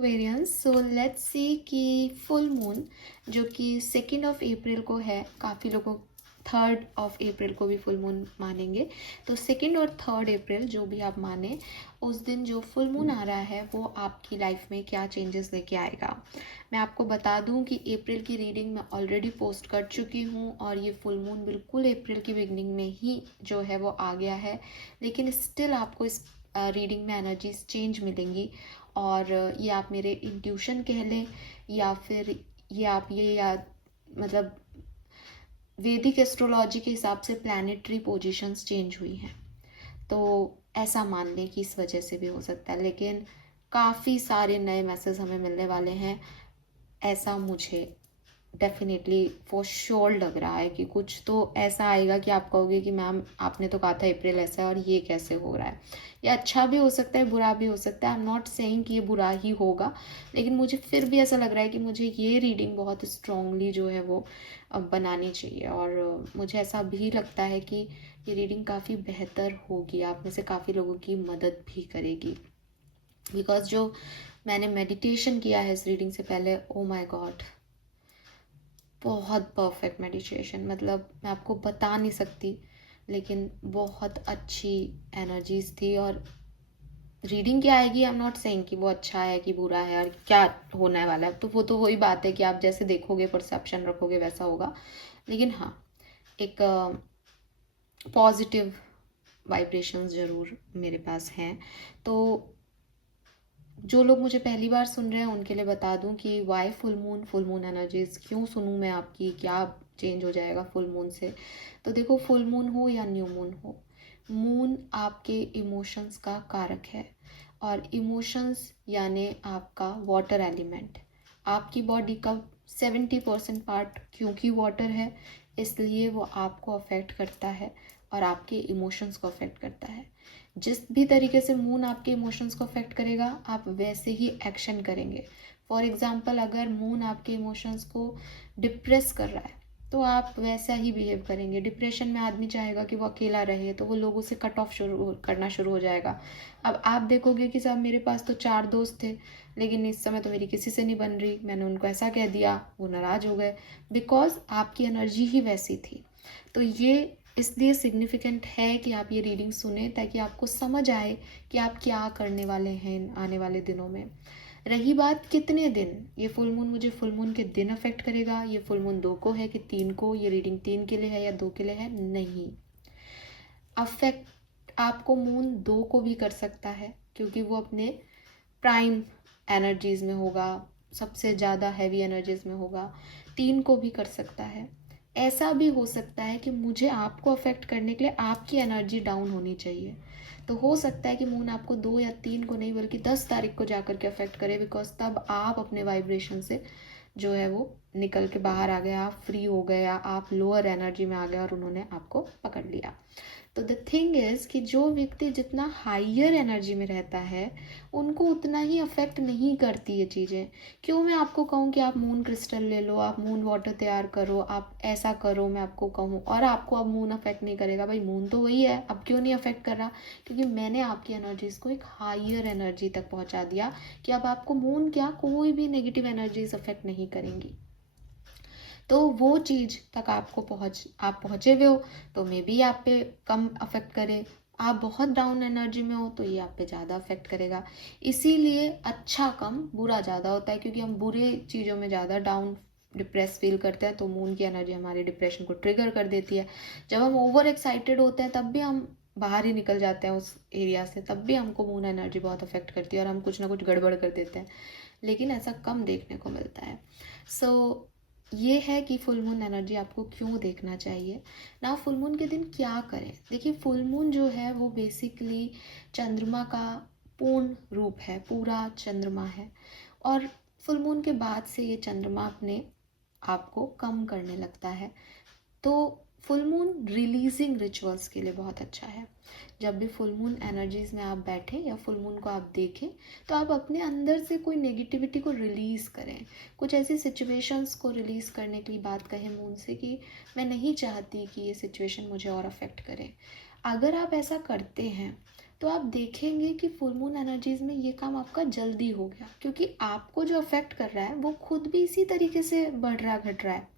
Aquarians, so let's see कि full moon जो कि 2 अप्रैल को है, काफ़ी लोगों 3 अप्रैल को भी फुल मून मानेंगे। तो 2 और 3 अप्रैल जो भी आप माने, उस दिन जो फुल मून आ रहा है वो आपकी लाइफ में क्या चेंजेस लेके आएगा। मैं आपको बता दूं कि अप्रैल की रीडिंग मैं ऑलरेडी पोस्ट कर चुकी हूं और ये फुल मून बिल्कुल अप्रैल की बिगनिंग में ही जो है वो आ गया है, लेकिन स्टिल आपको इस रीडिंग में एनर्जीज चेंज मिलेंगी। और ये आप मेरे इंट्यूशन कह लें या फिर ये आप ये या मतलब वैदिक एस्ट्रोलॉजी के हिसाब से प्लैनेटरी पोजीशंस चेंज हुई हैं, तो ऐसा मान लें कि इस वजह से भी हो सकता है। लेकिन काफ़ी सारे नए मैसेज हमें मिलने वाले हैं, ऐसा मुझे डेफिनेटली फॉर श्योर लग रहा है कि कुछ तो ऐसा आएगा कि आप कहोगे कि मैम आपने तो कहा था अप्रैल ऐसा है और ये कैसे हो रहा है। ये अच्छा भी हो सकता है, बुरा भी हो सकता है। आई एम नॉट सेइंग कि ये बुरा ही होगा, लेकिन मुझे फिर भी ऐसा लग रहा है कि मुझे ये रीडिंग बहुत स्ट्रांगली जो है वो बनानी चाहिए। और मुझे ऐसा भी लगता है कि ये रीडिंग काफ़ी बेहतर होगी, आप में से काफ़ी लोगों की मदद भी करेगी। बिकॉज जो मैंने मेडिटेशन किया है इस रीडिंग से पहले, ओ माय गॉड, बहुत परफेक्ट मेडिटेशन, मतलब मैं आपको बता नहीं सकती, लेकिन बहुत अच्छी एनर्जीज थी। और रीडिंग क्या आएगी, आई एम नॉट सेइंग कि वो अच्छा है कि बुरा है और क्या होने वाला है, तो वो तो वही बात है कि आप जैसे देखोगे, परसेप्शन रखोगे, वैसा होगा। लेकिन हाँ, एक पॉजिटिव वाइब्रेशंस ज़रूर मेरे पास हैं। तो जो लोग मुझे पहली बार सुन रहे हैं उनके लिए बता दूं कि वाई फुल मून एनर्जीज क्यों सुनूं मैं आपकी, क्या चेंज हो जाएगा फुल मून से। तो देखो, फुल मून हो या न्यू मून हो, मून आपके इमोशंस का कारक है। और इमोशंस यानी आपका वाटर एलिमेंट, आपकी बॉडी का 70% पार्ट क्योंकि वाटर है, इसलिए वो आपको अफेक्ट करता है और आपके इमोशंस को अफेक्ट करता है। जिस भी तरीके से मून आपके इमोशंस को अफेक्ट करेगा, आप वैसे ही एक्शन करेंगे। फॉर एग्जाम्पल, अगर मून आपके इमोशंस को डिप्रेस कर रहा है तो आप वैसा ही बिहेव करेंगे। डिप्रेशन में आदमी चाहेगा कि वो अकेला रहे, तो वो लोगों से कट ऑफ करना शुरू हो जाएगा। अब आप देखोगे कि साहब मेरे पास तो 4 दोस्त थे, लेकिन इस समय तो मेरी किसी से नहीं बन रही, मैंने उनको ऐसा कह दिया, वो नाराज हो गए, बिकॉज आपकी एनर्जी ही वैसी थी। तो ये इसलिए सिग्निफिकेंट है कि आप ये रीडिंग सुने, ताकि आपको समझ आए कि आप क्या करने वाले हैं आने वाले दिनों में। रही बात कितने दिन, ये फुल मून मुझे फुल मून के दिन अफेक्ट करेगा, ये फुल मून 2 को है कि 3 को, ये रीडिंग 3 के लिए है या 2 के लिए है, नहीं। अफेक्ट आपको मून 2 को भी कर सकता है, क्योंकि वो अपने प्राइम एनर्जीज में होगा, सबसे ज़्यादा हैवी एनर्जीज में होगा। 3 को भी कर सकता है। ऐसा भी हो सकता है कि मुझे आपको अफेक्ट करने के लिए आपकी एनर्जी डाउन होनी चाहिए। तो हो सकता है कि मून आपको 2 या 3 को नहीं बल्कि 10 तारीख को जाकर के अफेक्ट करे, बिकॉज तब आप अपने वाइब्रेशन से जो है वो निकल के बाहर आ गए, आप फ्री हो गए, आप लोअर एनर्जी में आ गए और उन्होंने आपको पकड़ लिया। तो द थिंग इज़ कि जो व्यक्ति जितना हाइयर एनर्जी में रहता है, उनको उतना ही अफेक्ट नहीं करती ये चीज़ें। क्यों मैं आपको कहूँ कि आप मून क्रिस्टल ले लो, आप मून वाटर तैयार करो, आप ऐसा करो, मैं आपको कहूँ और आपको अब मून अफेक्ट नहीं करेगा, भाई मून तो वही है, अब क्यों नहीं अफेक्ट कर रहा? क्योंकि मैंने आपकी एनर्जीज को एक हाइयर एनर्जी तक पहुँचा दिया कि अब आपको मून क्या, कोई भी नेगेटिव एनर्जीज अफेक्ट नहीं करेंगी। तो वो चीज़ तक आप पहुँचे हुए हो, तो मे बी आप पे कम अफेक्ट करे। आप बहुत डाउन एनर्जी में हो तो ये आप पे ज़्यादा अफेक्ट करेगा। इसीलिए अच्छा कम बुरा ज़्यादा होता है, क्योंकि हम बुरे चीज़ों में ज़्यादा डाउन डिप्रेस फील करते हैं, तो मून की एनर्जी हमारे डिप्रेशन को ट्रिगर कर देती है। जब हम ओवर एक्साइटेड होते हैं तब भी हम बाहर ही निकल जाते हैं उस एरिया से, तब भी हमको मून एनर्जी बहुत अफेक्ट करती है और हम कुछ ना कुछ गड़बड़ कर देते हैं, लेकिन ऐसा कम देखने को मिलता है। सो ये है कि फुल मून एनर्जी आपको क्यों देखना चाहिए ना। फुल मून के दिन क्या करें, देखिए फुल मून जो है वो बेसिकली चंद्रमा का पूर्ण रूप है, पूरा चंद्रमा है। और फुल मून के बाद से ये चंद्रमा अपने आपको कम करने लगता है। तो फुल मून रिलीजिंग रिचुअल्स के लिए बहुत अच्छा है। जब भी फुल मून एनर्जीज में आप बैठें या फुल मून को आप देखें, तो आप अपने अंदर से कोई नेगेटिविटी को रिलीज़ करें, कुछ ऐसी सिचुएशंस को रिलीज़ करने के लिए बात कहें मून से कि मैं नहीं चाहती कि ये सिचुएशन मुझे और अफेक्ट करे। अगर आप ऐसा करते हैं तो आप देखेंगे कि फुल मून एनर्जीज में ये काम आपका जल्दी हो गया, क्योंकि आपको जो अफेक्ट कर रहा है वो खुद भी इसी तरीके से बढ़ रहा घट रहा है।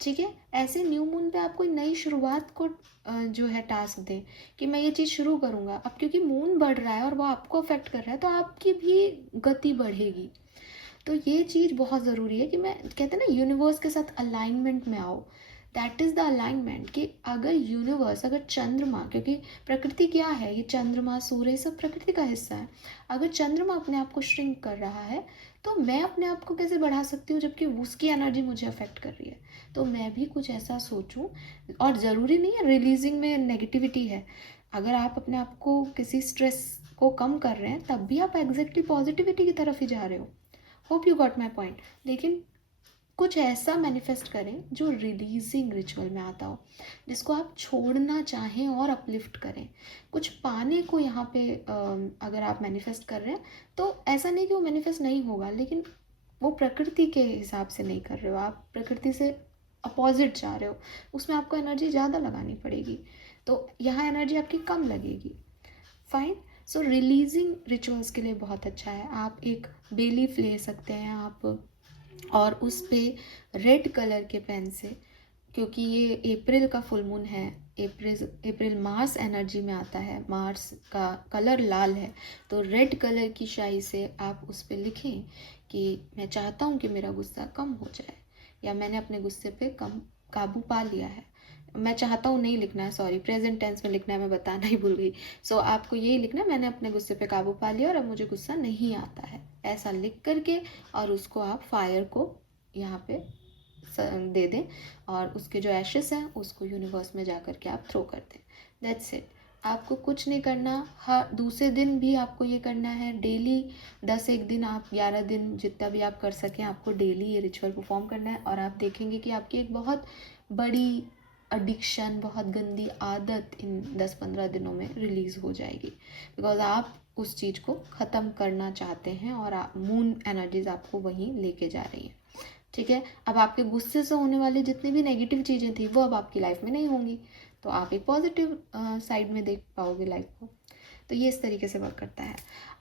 ठीक है, ऐसे न्यू मून पे आप कोई नई शुरुआत को जो है टास्क दें कि मैं ये चीज़ शुरू करूँगा। अब क्योंकि मून बढ़ रहा है और वो आपको अफेक्ट कर रहा है, तो आपकी भी गति बढ़ेगी। तो ये चीज़ बहुत ज़रूरी है कि मैं कहते हैं ना यूनिवर्स के साथ अलाइनमेंट में आओ। दैट इज़ द अलाइनमेंट कि अगर यूनिवर्स, अगर चंद्रमा, क्योंकि प्रकृति क्या है, ये चंद्रमा सूर्य सब प्रकृति का हिस्सा है। अगर चंद्रमा अपने आप को श्रिंक कर रहा है तो मैं अपने आप को कैसे बढ़ा सकती हूँ जबकि उसकी एनर्जी मुझे अफेक्ट कर रही है। तो मैं भी कुछ ऐसा सोचूं, और ज़रूरी नहीं है रिलीजिंग में नेगेटिविटी है। अगर आप अपने आप को किसी स्ट्रेस को कम कर रहे हैं तब भी आप एग्जैक्टली पॉजिटिविटी की तरफ ही जा रहे हो। Hope you got my point. लेकिन कुछ ऐसा मैनिफेस्ट करें जो रिलीजिंग रिचुअल में आता हो, जिसको आप छोड़ना चाहें और अपलिफ्ट करें। कुछ पाने को यहाँ पे अगर आप मैनिफेस्ट कर रहे हैं तो ऐसा नहीं कि वो मैनिफेस्ट नहीं होगा, लेकिन वो प्रकृति के हिसाब से नहीं कर रहे हो, आप प्रकृति से अपोजिट जा रहे हो, उसमें आपको एनर्जी ज़्यादा लगानी पड़ेगी, तो यहाँ एनर्जी आपकी कम लगेगी। फाइन। सो रिलीजिंग रिचुअल्स के लिए बहुत अच्छा है। आप एक बेलीफ ले सकते हैं आप, और उस पर रेड कलर के पेन से, क्योंकि ये अप्रैल का फुल मून है, अप्रैल मार्स एनर्जी में आता है, मार्स का कलर लाल है, तो रेड कलर की शाई से आप उस पर लिखें कि मैं चाहता हूँ कि मेरा गुस्सा कम हो जाए, या मैंने अपने गुस्से पे कम काबू पा लिया है। मैं चाहता हूँ नहीं लिखना है, सॉरी, प्रेजेंट टेंस में लिखना है, मैं बताना ही भूल गई। सो आपको यही लिखना है, मैंने अपने गुस्से पे काबू पा लिया और अब मुझे गुस्सा नहीं आता है, ऐसा लिख करके, और उसको आप फायर को यहाँ पे दे दें, और उसके जो एशेस हैं उसको यूनिवर्स में जा कर के आप थ्रो कर दें। That's it. आपको कुछ नहीं करना। हर दूसरे दिन भी आपको ये करना है, डेली 10 दिन, आप 11 दिन, जितना भी आप कर सकें, आपको डेली ये रिचुअल परफॉर्म करना है, और आप देखेंगे कि आपकी एक बहुत बड़ी एडिक्शन, बहुत गंदी आदत इन 10-15 दिनों में रिलीज़ हो जाएगी, बिकॉज आप उस चीज़ को ख़त्म करना चाहते हैं और मून एनर्जीज आपको वहीं लेके जा रही हैं। ठीक है, अब आपके गुस्से से होने वाली जितनी भी नेगेटिव चीज़ें थी वो अब आपकी लाइफ में नहीं होंगी, तो आप एक पॉजिटिव साइड में देख पाओगे लाइफ को। तो ये इस तरीके से वर्क करता है।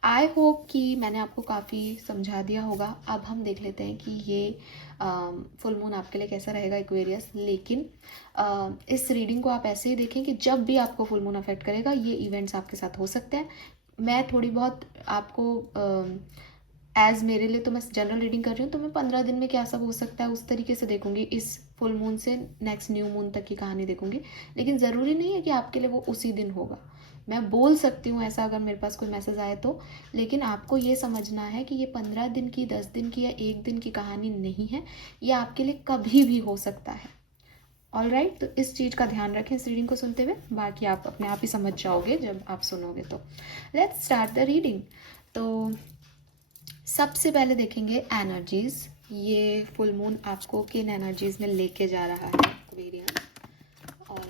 आई होप कि मैंने आपको काफ़ी समझा दिया होगा। अब हम देख लेते हैं कि ये फुल मून आपके लिए कैसा रहेगा एक्वेरियस। लेकिन इस रीडिंग को आप ऐसे ही देखें कि जब भी आपको फुल मून अफेक्ट करेगा ये इवेंट्स आपके साथ हो सकते हैं। मैं थोड़ी बहुत आपको एज मेरे लिए तो मैं जनरल रीडिंग कर रही हूँ, तो मैं 15 दिन में क्या सब हो सकता है उस तरीके से देखूंगी, इस फुल मून से नेक्स्ट न्यू मून तक की कहानी देखूंगी। लेकिन ज़रूरी नहीं है कि आपके लिए वो उसी दिन होगा। मैं बोल सकती हूँ ऐसा अगर मेरे पास कोई मैसेज आए तो, लेकिन आपको ये समझना है कि ये 15 दिन की, 10 दिन की या 1 दिन की कहानी नहीं है, ये आपके लिए कभी भी हो सकता है। ऑल राइट, तो इस चीज़ का ध्यान रखें इस रीडिंग को सुनते हुए। बाकी आप अपने आप ही समझ जाओगे जब आप सुनोगे। तो लेट्स स्टार्ट द रीडिंग। तो सबसे पहले देखेंगे एनर्जीज। ये फुल मून आपको किन एनर्जीज में लेके जा रहा है एक्वेरियस। और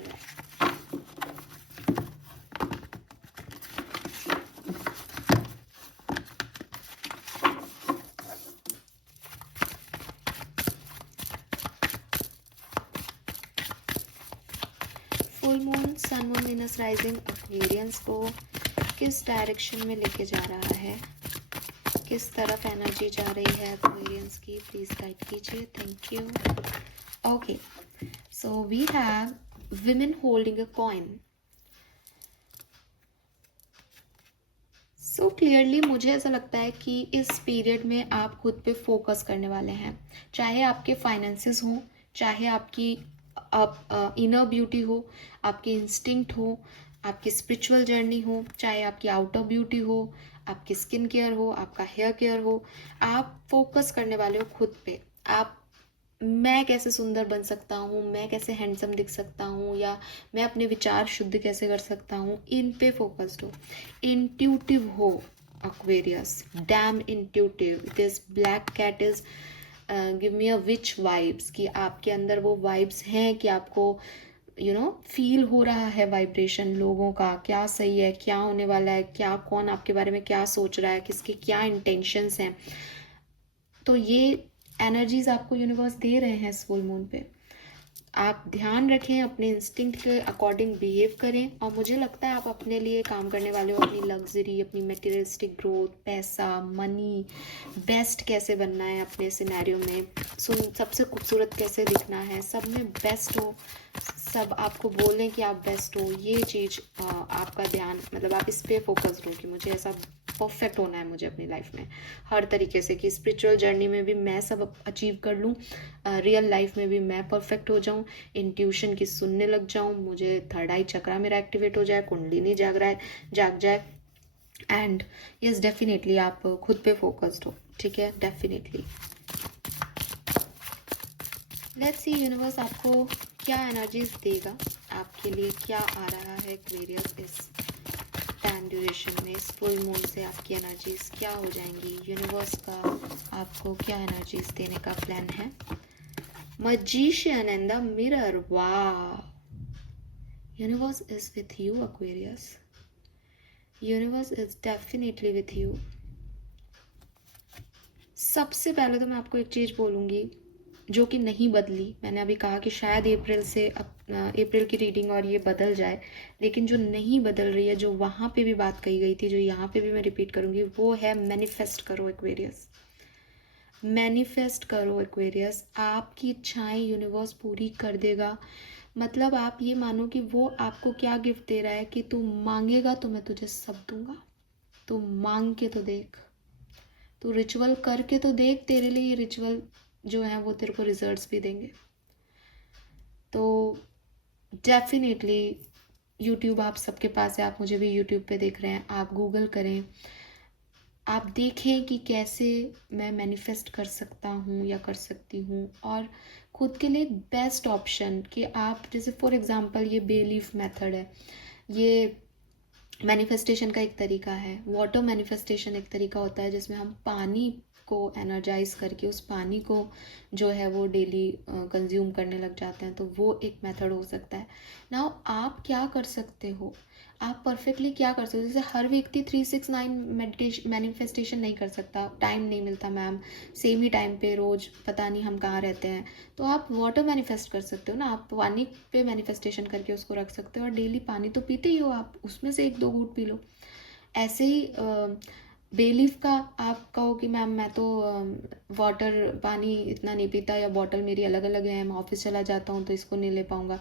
full moon, sun moon, Venus rising Aquarians को किस डायरेक्शन में लेके जा रहा है, किस तरफ एनर्जी जा रही है एक्वेरियंस की, प्लीज गाइड कीजिए। Thank you. Okay, so we have women holding a coin. So clearly मुझे ऐसा लगता है कि इस पीरियड में आप खुद पे फोकस करने वाले हैं, चाहे आपके फाइनेंसेस हो, चाहे आपकी इनर ब्यूटी हो, आपकी इंस्टिंक्ट हो, आपकी स्पिरिचुअल जर्नी हो, चाहे आपकी आउटर ब्यूटी हो, आपकी स्किन केयर हो, आपका हेयर केयर हो, आप फोकस करने वाले हो खुद पे। आप, मैं कैसे सुंदर बन सकता हूँ, मैं कैसे हैंडसम दिख सकता हूँ, या मैं अपने विचार शुद्ध कैसे कर सकता हूँ, इन पे फोकस्ड हो, इंट्यूटिव हो Aquarius, damn intuitive. This black cat is give me a witch vibes, कि आपके अंदर वो वाइब्स हैं कि आपको फील हो रहा है वाइब्रेशन लोगों का, क्या सही है, क्या होने वाला है, क्या कौन आपके बारे में क्या सोच रहा है, किसके क्या इंटेंशंस हैं। तो ये एनर्जीज आपको यूनिवर्स दे रहे हैं इस फुल मून पे। आप ध्यान रखें, अपने इंस्टिंक्ट के अकॉर्डिंग बिहेव करें, और मुझे लगता है आप अपने लिए काम करने वाले हो। अपनी लग्जरी, अपनी मटेरियलिस्टिक ग्रोथ, पैसा, मनी, बेस्ट कैसे बनना है अपने सिनेरियो में, सबसे खूबसूरत कैसे दिखना है, सब में बेस्ट हो, सब आपको बोलें कि आप बेस्ट हो, ये चीज़ आपका ध्यान, मतलब आप इस पर फोकस हो कि मुझे ऐसा परफेक्ट होना है मुझे अपनी लाइफ में हर तरीके से, कि स्पिरिचुअल जर्नी में भी मैं सब अचीव कर लूँ, रियल लाइफ में भी मैं परफेक्ट हो जाऊँ, इंट्यूशन की सुनने लग जाऊँ, मुझे थर्ड आई चक्रा मेरा एक्टिवेट हो जाए, कुंडलिनी जाग जाए। एंड यस, डेफिनेटली आप खुद पे फोकस्ड हो, ठीक है, डेफिनेटली। लेट्स सी यूनिवर्स आपको क्या एनर्जीज देगा, आपके लिए क्या आ रहा है एक्वेरियस इस टाइम ड्यूरेशन में, इस फुल मून से आपकी एनर्जीज क्या हो जाएंगी, यूनिवर्स का आपको क्या एनर्जीज देने का प्लान है। Magician and the mirror. Wow. Universe is with you, Aquarius. Universe is definitely with you. सबसे पहले तो मैं आपको एक चीज़ बोलूँगी जो कि नहीं बदली। मैंने अभी कहा कि शायद अप्रैल की रीडिंग और ये बदल जाए, लेकिन जो नहीं बदल रही है, जो वहाँ पे भी बात कही गई थी, जो यहाँ पे भी मैं रिपीट करूँगी, वो है मैनिफेस्ट करो एक्वेरियस। मैनिफेस्ट करो एक्वेरियस, आपकी इच्छाएं यूनिवर्स पूरी कर देगा। मतलब आप ये मानो कि वो आपको क्या गिफ्ट दे रहा है कि तू मांगेगा तो मैं तुझे सब दूंगा, तू मांग के तो देख, तू रिचुअल करके तो देख, तेरे लिए ये रिचुअल जो है वो तेरे को रिजल्ट्स भी देंगे। तो डेफिनेटली यूट्यूब आप सबके पास है, आप मुझे भी यूट्यूब पे देख रहे हैं, आप गूगल करें, आप देखें कि कैसे मैं मैनिफेस्ट कर सकता हूँ या कर सकती हूँ, और खुद के लिए बेस्ट ऑप्शन कि आप, जैसे फॉर एग्जांपल ये बे लीफ मेथड है, ये मैनिफेस्टेशन का एक तरीका है। वाटर मैनिफेस्टेशन एक तरीका होता है जिसमें हम पानी को एनर्जाइज करके उस पानी को जो है वो डेली कंज्यूम करने लग जाते हैं, तो वो एक मेथड हो सकता है। नाउ आप क्या कर सकते हो, आप परफेक्टली क्या कर सकते हो, जैसे हर व्यक्ति 369 मैनिफेस्टेशन नहीं कर सकता, टाइम नहीं मिलता मैम, सेम ही टाइम पे रोज पता नहीं हम कहाँ रहते हैं, तो आप वाटर मैनिफेस्ट कर सकते हो ना, आप पानी पे मैनिफेस्टेशन करके उसको रख सकते हो, और डेली पानी तो पीते ही हो आप, उसमें से 1-2 घूंट पी लो। ऐसे ही बेलीफ का आप कहो कि मैम मैं तो वाटर पानी इतना नहीं पीता, या बॉटल मेरी अलग अलग है, मैं ऑफिस चला जाता हूँ तो इसको नहीं ले पाऊँगा,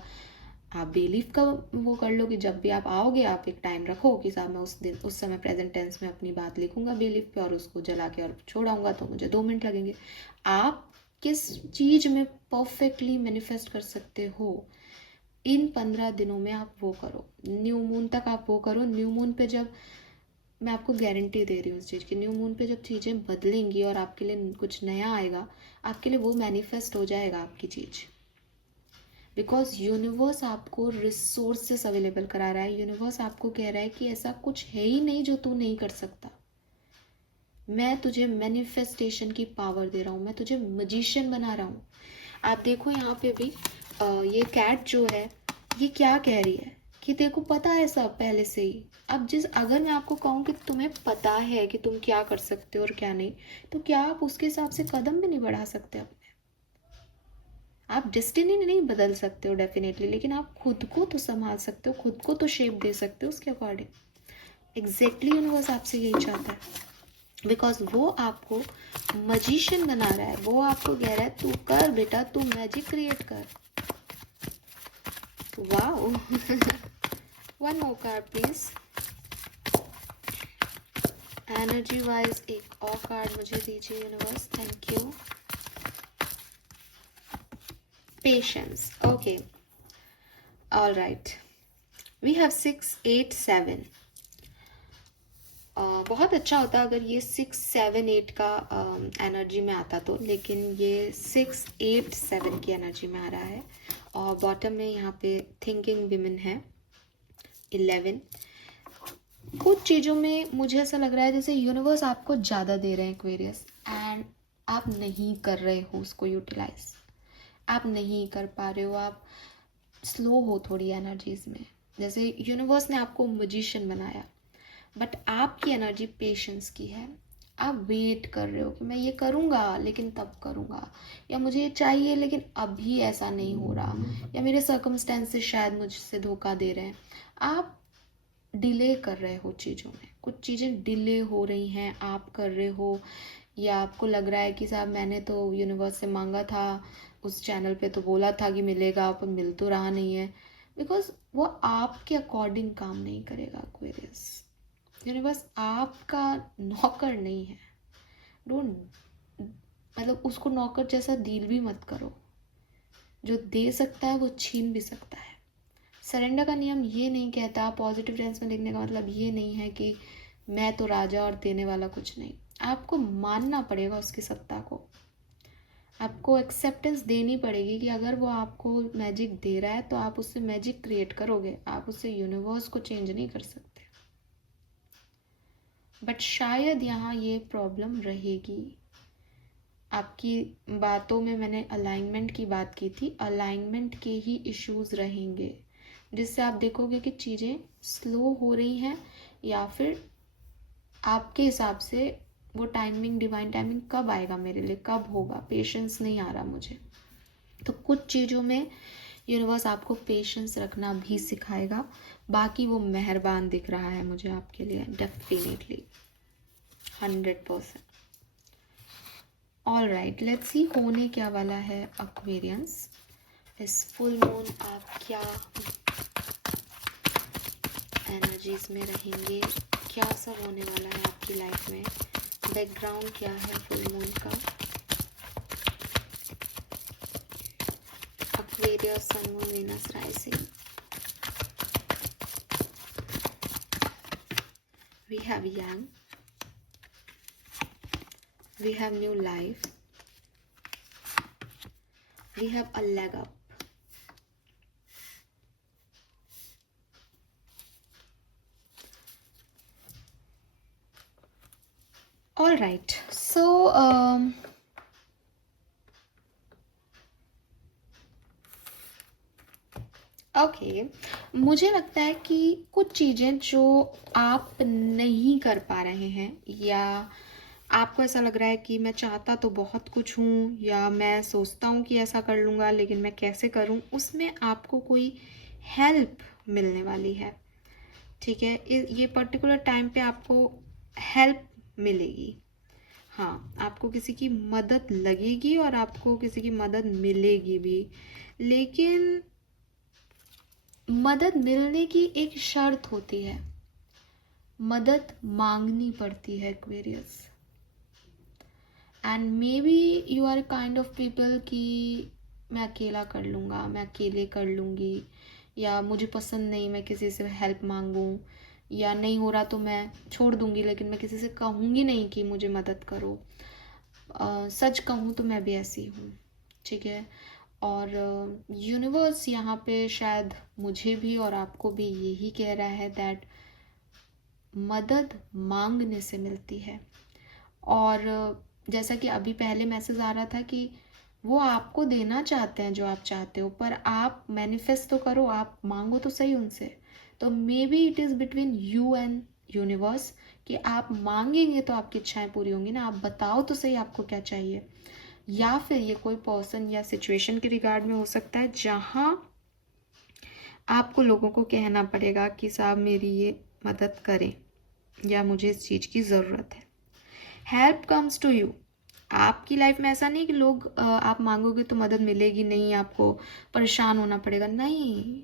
आप बेलीफ का वो कर लो कि जब भी आप आओगे आप एक टाइम रखो कि साहब मैं उस समय प्रेजेंट टेंस में अपनी बात लिखूंगा बेलीफ पे, और उसको जला के और छोड़ाऊंगा तो मुझे 2 मिनट लगेंगे। आप किस चीज़ में परफेक्टली मैनिफेस्ट कर सकते हो, इन 15 दिनों में आप वो करो, न्यू मून तक आप वो करो। न्यू मून पे जब, मैं आपको गारंटी दे रही हूँ उस चीज़ की, न्यू मून पे जब चीज़ें बदलेंगी और आपके लिए कुछ नया आएगा, आपके लिए वो मैनिफेस्ट हो जाएगा आपकी चीज़, बिकॉज यूनिवर्स आपको रिसोर्सेस अवेलेबल करा रहा है। यूनिवर्स आपको कह रहा है कि ऐसा कुछ है ही नहीं जो तू नहीं कर सकता, मैं तुझे मैनिफेस्टेशन की पावर दे रहा हूँ, मैं तुझे मजिशियन बना रहा हूँ। आप देखो यहाँ पे भी ये कैट जो है ये क्या कह रही है कि तेरे को पता है सब पहले से ही। अब अगर मैं आपको कहूँ कि तुम्हें पता है कि तुम क्या कर सकते हो और क्या नहीं, तो क्या आप उसके हिसाब से कदम भी नहीं बढ़ा सकते अपने? आप डेस्टिनी नहीं बदल सकते हो डेफिनेटली, लेकिन आप खुद को तो संभाल सकते हो, खुद को तो शेप दे सकते हो उसके अकॉर्डिंग। एग्जैक्टली यूनिवर्स आपसे यही चाहता है, बिकॉज वो आपको मजिशियन बना रहा है, वो आपको कह रहा है तू कर बेटा, तू मैजिक क्रिएट कर। Wow one more card please. Energy wise एक और कार्ड मुझे दीजिए universe, thank you. Patience, okay, all right, we have 6, 8, 7। बहुत अच्छा होता अगर ये 6, 7, 8 का एनर्जी में आता तो, लेकिन ये 6, 8, 7 की एनर्जी में आ रहा है, और बॉटम में यहाँ पे थिंकिंग विमेन है 11। कुछ चीज़ों में मुझे ऐसा लग रहा है जैसे यूनिवर्स आपको ज़्यादा दे रहे हैं एक्वेरियस, एंड आप नहीं कर रहे हो उसको यूटिलाइज, आप नहीं कर पा रहे हो, आप स्लो हो थोड़ी एनर्जीज में। जैसे यूनिवर्स ने आपको मजिशियन बनाया, बट आपकी एनर्जी पेशेंस की है, आप वेट कर रहे हो कि मैं ये करूँगा लेकिन तब करूँगा, या मुझे ये चाहिए लेकिन अभी ऐसा नहीं हो रहा, या मेरे सर्कमस्टेंसेस शायद मुझसे धोखा दे रहे हैं। आप डिले कर रहे हो चीज़ों में, कुछ चीज़ें डिले हो रही हैं, आप कर रहे हो, या आपको लग रहा है कि साहब मैंने तो यूनिवर्स से मांगा था, उस चैनल पे तो बोला था कि मिलेगा, पर मिल तो रहा नहीं है, बिकॉज वो आपके अकॉर्डिंग काम नहीं करेगा। एक्वेरियस, यूनिवर्स आपका नौकर नहीं है। डोंट, मतलब उसको नौकर जैसा डील भी मत करो। जो दे सकता है वो छीन भी सकता है। सरेंडर का नियम ये नहीं कहता, पॉजिटिव टेंस में लिखने का मतलब ये नहीं है कि मैं तो राजा और देने वाला कुछ नहीं। आपको मानना पड़ेगा उसकी सत्ता को, आपको एक्सेप्टेंस देनी पड़ेगी कि अगर वो आपको मैजिक दे रहा है तो आप उससे मैजिक क्रिएट करोगे, आप उससे यूनिवर्स को चेंज नहीं कर सकते। बट शायद यहाँ ये प्रॉब्लम रहेगी। आपकी बातों में मैंने अलाइनमेंट की बात की थी, अलाइनमेंट के ही इश्यूज रहेंगे, जिससे आप देखोगे कि चीज़ें स्लो हो रही हैं, या फिर आपके हिसाब से वो टाइमिंग, डिवाइन टाइमिंग कब आएगा मेरे लिए, कब होगा, पेशेंस नहीं आ रहा मुझे। तो कुछ चीज़ों में यूनिवर्स आपको पेशेंस रखना भी सिखाएगा। बाकी वो मेहरबान दिख रहा है मुझे आपके लिए, definitely 100%। All right, let's see होने क्या वाला है एक्वेरियंस। इस फुल मून आप क्या एनर्जीज में रहेंगे, क्या सब होने वाला है आपकी लाइफ में, बैकग्राउंड क्या है फुल मून का। Aquarius, Sun, Moon, Venus rising. We have Yang. We have new life. We have a leg up. All right. So okay, मुझे लगता है कि कुछ चीज़ें जो आप नहीं कर पा रहे हैं, या आपको ऐसा लग रहा है कि मैं चाहता तो बहुत कुछ हूँ, या मैं सोचता हूँ कि ऐसा कर लूँगा लेकिन मैं कैसे करूँ, उसमें आपको कोई हेल्प मिलने वाली है। ठीक है, ये पर्टिकुलर टाइम पे आपको हेल्प मिलेगी। हाँ, आपको किसी की मदद लगेगी और आपको किसी की मदद मिलेगी भी, लेकिन मदद मिलने की एक शर्त होती है, मदद मांगनी पड़ती है Aquarius. And maybe you are kind of people कि मैं अकेला कर लूँगा, मैं अकेले कर लूँगी, या मुझे पसंद नहीं मैं किसी से हेल्प मांगूँ, या नहीं हो रहा तो मैं छोड़ दूँगी, लेकिन मैं किसी से कहूँगी नहीं कि मुझे मदद करो। सच कहूँ तो मैं भी ऐसी हूँ, ठीक है। और यूनिवर्स यहाँ पे शायद मुझे भी और आपको भी यही कह रहा है दैट मदद मांगने से मिलती है। और जैसा कि अभी पहले मैसेज आ रहा था कि वो आपको देना चाहते हैं जो आप चाहते हो, पर आप मैनिफेस्ट तो करो, आप मांगो तो सही उनसे। तो may be it is between you and universe कि आप मांगेंगे तो आपकी इच्छाएं पूरी होंगी ना, आप बताओ तो सही आपको क्या चाहिए। या फिर ये कोई पर्सन या सिचुएशन के रिगार्ड में हो सकता है जहाँ आपको लोगों को कहना पड़ेगा कि साहब मेरी ये मदद करें, या मुझे इस चीज़ की ज़रूरत है। Help comes to you. आपकी लाइफ में ऐसा नहीं कि लोग आप मांगोगे तो मदद मिलेगी नहीं, आपको परेशान होना पड़ेगा, नहीं।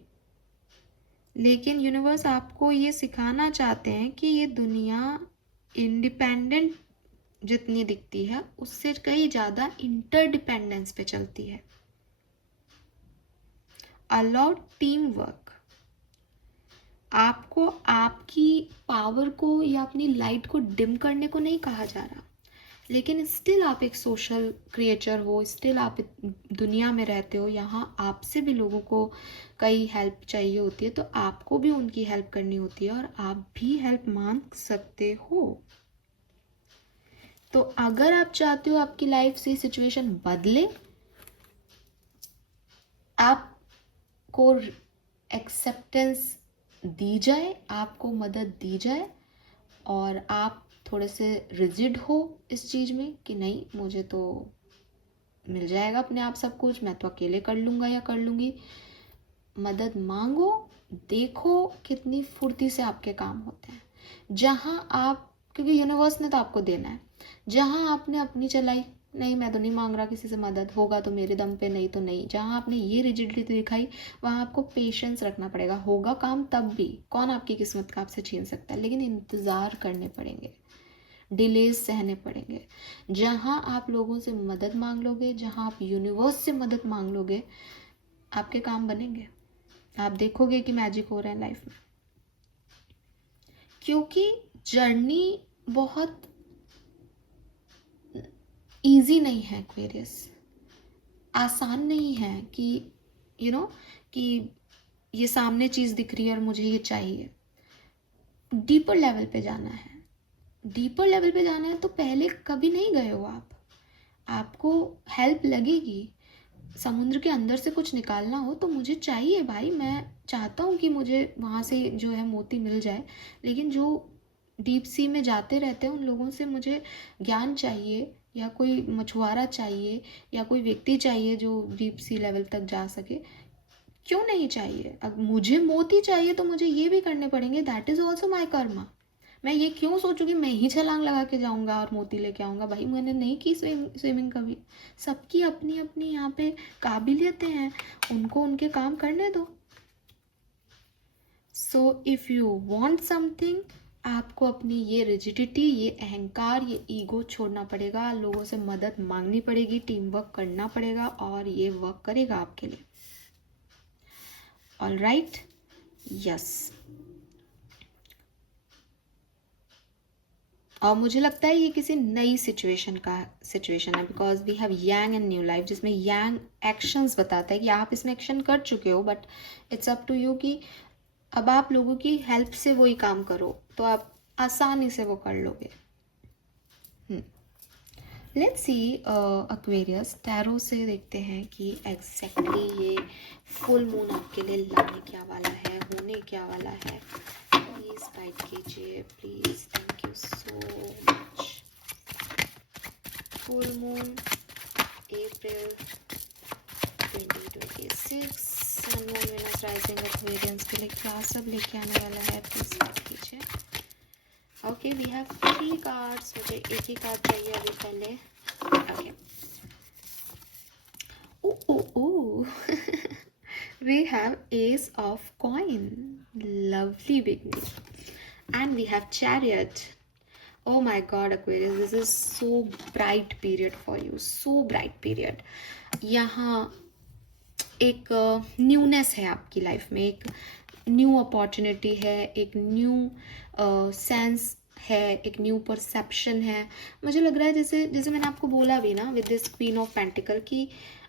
लेकिन यूनिवर्स आपको ये सिखाना चाहते हैं कि ये दुनिया इंडिपेंडेंट जितनी दिखती है उससे कहीं ज़्यादा इंटरडिपेंडेंस पे चलती है। Allow team work. आपको आपकी पावर को या अपनी लाइट को डिम करने को नहीं कहा जा रहा, लेकिन स्टिल आप एक सोशल क्रिएचर हो, स्टिल आप दुनिया में रहते हो, यहाँ आपसे भी लोगों को कई हेल्प चाहिए होती है, तो आपको भी उनकी हेल्प करनी होती है और आप भी हेल्प मांग सकते हो। तो अगर आप चाहते हो आपकी लाइफ से सिचुएशन बदले, आपको एक्सेप्टेंस दी जाए, आपको मदद दी जाए, और आप थोड़े से रिजिड हो इस चीज़ में कि नहीं मुझे तो मिल जाएगा अपने आप सब कुछ, मैं तो अकेले कर लूँगा या कर लूँगी। मदद मांगो, देखो कितनी फुर्ती से आपके काम होते हैं। जहाँ आप, क्योंकि यूनिवर्स ने तो आपको देना है, जहाँ आपने अपनी चलाई, नहीं मैं तो नहीं मांग रहा किसी से मदद, होगा तो मेरे दम पे, नहीं तो नहीं, जहाँ आपने ये रिजिडिटी दिखाई वहाँ आपको पेशेंस रखना पड़ेगा। होगा काम तब भी, कौन आपकी किस्मत का आपसे छीन सकता है, लेकिन इंतज़ार करने पड़ेंगे, डिलेज सहने पड़ेंगे। जहाँ आप लोगों से मदद मांग लोगे, जहाँ आप यूनिवर्स से मदद मांग लोगे, आपके काम बनेंगे। आप देखोगे कि मैजिक हो रहा है लाइफ में, क्योंकि जर्नी बहुत इजी नहीं है एक्वेरियस, आसान नहीं है कि कि ये सामने चीज़ दिख रही है और मुझे ये चाहिए। डीपर लेवल पे जाना है, डीपर लेवल पे जाना है तो पहले कभी नहीं गए हो आप, आपको हेल्प लगेगी। समुद्र के अंदर से कुछ निकालना हो तो मुझे चाहिए भाई, मैं चाहता हूँ कि मुझे वहाँ से जो है मोती मिल जाए, लेकिन जो डीप सी में जाते रहते हैं उन लोगों से मुझे ज्ञान चाहिए, या कोई मछुआरा चाहिए, या कोई व्यक्ति चाहिए जो डीप सी लेवल तक जा सके। क्यों नहीं चाहिए? अब मुझे मोती चाहिए तो मुझे ये भी करने पड़ेंगे, that is also my Karma. मैं ये क्यों सोचूं कि मैं ही छलांग लगा के जाऊंगा और मोती लेके आऊंगा, भाई मैंने नहीं की स्विमिंग कभी। सबकी अपनी अपनी यहाँ पे काबिलियतें हैं, उनको उनके काम करने दो। So if you want something, आपको अपनी ये रिजिडिटी, ये अहंकार, ये ईगो छोड़ना पड़ेगा, लोगों से मदद मांगनी पड़ेगी, टीम वर्क करना पड़ेगा, और ये वर्क करेगा आपके लिए। All right, yes. और मुझे लगता है ये किसी नई सिचुएशन है, because we have yang and new life, जिसमें यांग एक्शंस बताता है कि आप इसमें एक्शन कर चुके हो, but it's up to you कि अब आप लोगों की हेल्प से वही काम करो, तो आप आसानी से वो कर लोगे। लेट्स सी एक्वेरियस, टैरो से देखते हैं कि एग्जैक्टली ये फुल मून आपके लिए लाने क्या वाला है, होने क्या वाला है। प्लीज गाइड कीजिए please, thank you so much. Full moon April 2026, sun moon Venus rising Aquarians के लिए क्या सब लेके आने वाला है, प्लीज गाइड कीजिए। ओके, वी हैव 3 कार्ड्स, मुझे एक ही कार्ड चाहिए अभी पहले। Okay, we have Ace of Coin, lovely beginning, and we have Chariot. Oh my God, Aquarius, this is so bright period for you, so bright period. यहाँ एक newness है आपकी लाइफ में, एक न्यू अपॉर्चुनिटी है, एक न्यू सेंस है, एक न्यू परसेप्शन है। मुझे लग रहा है जैसे मैंने आपको बोला भी ना with this queen of pentacle, कि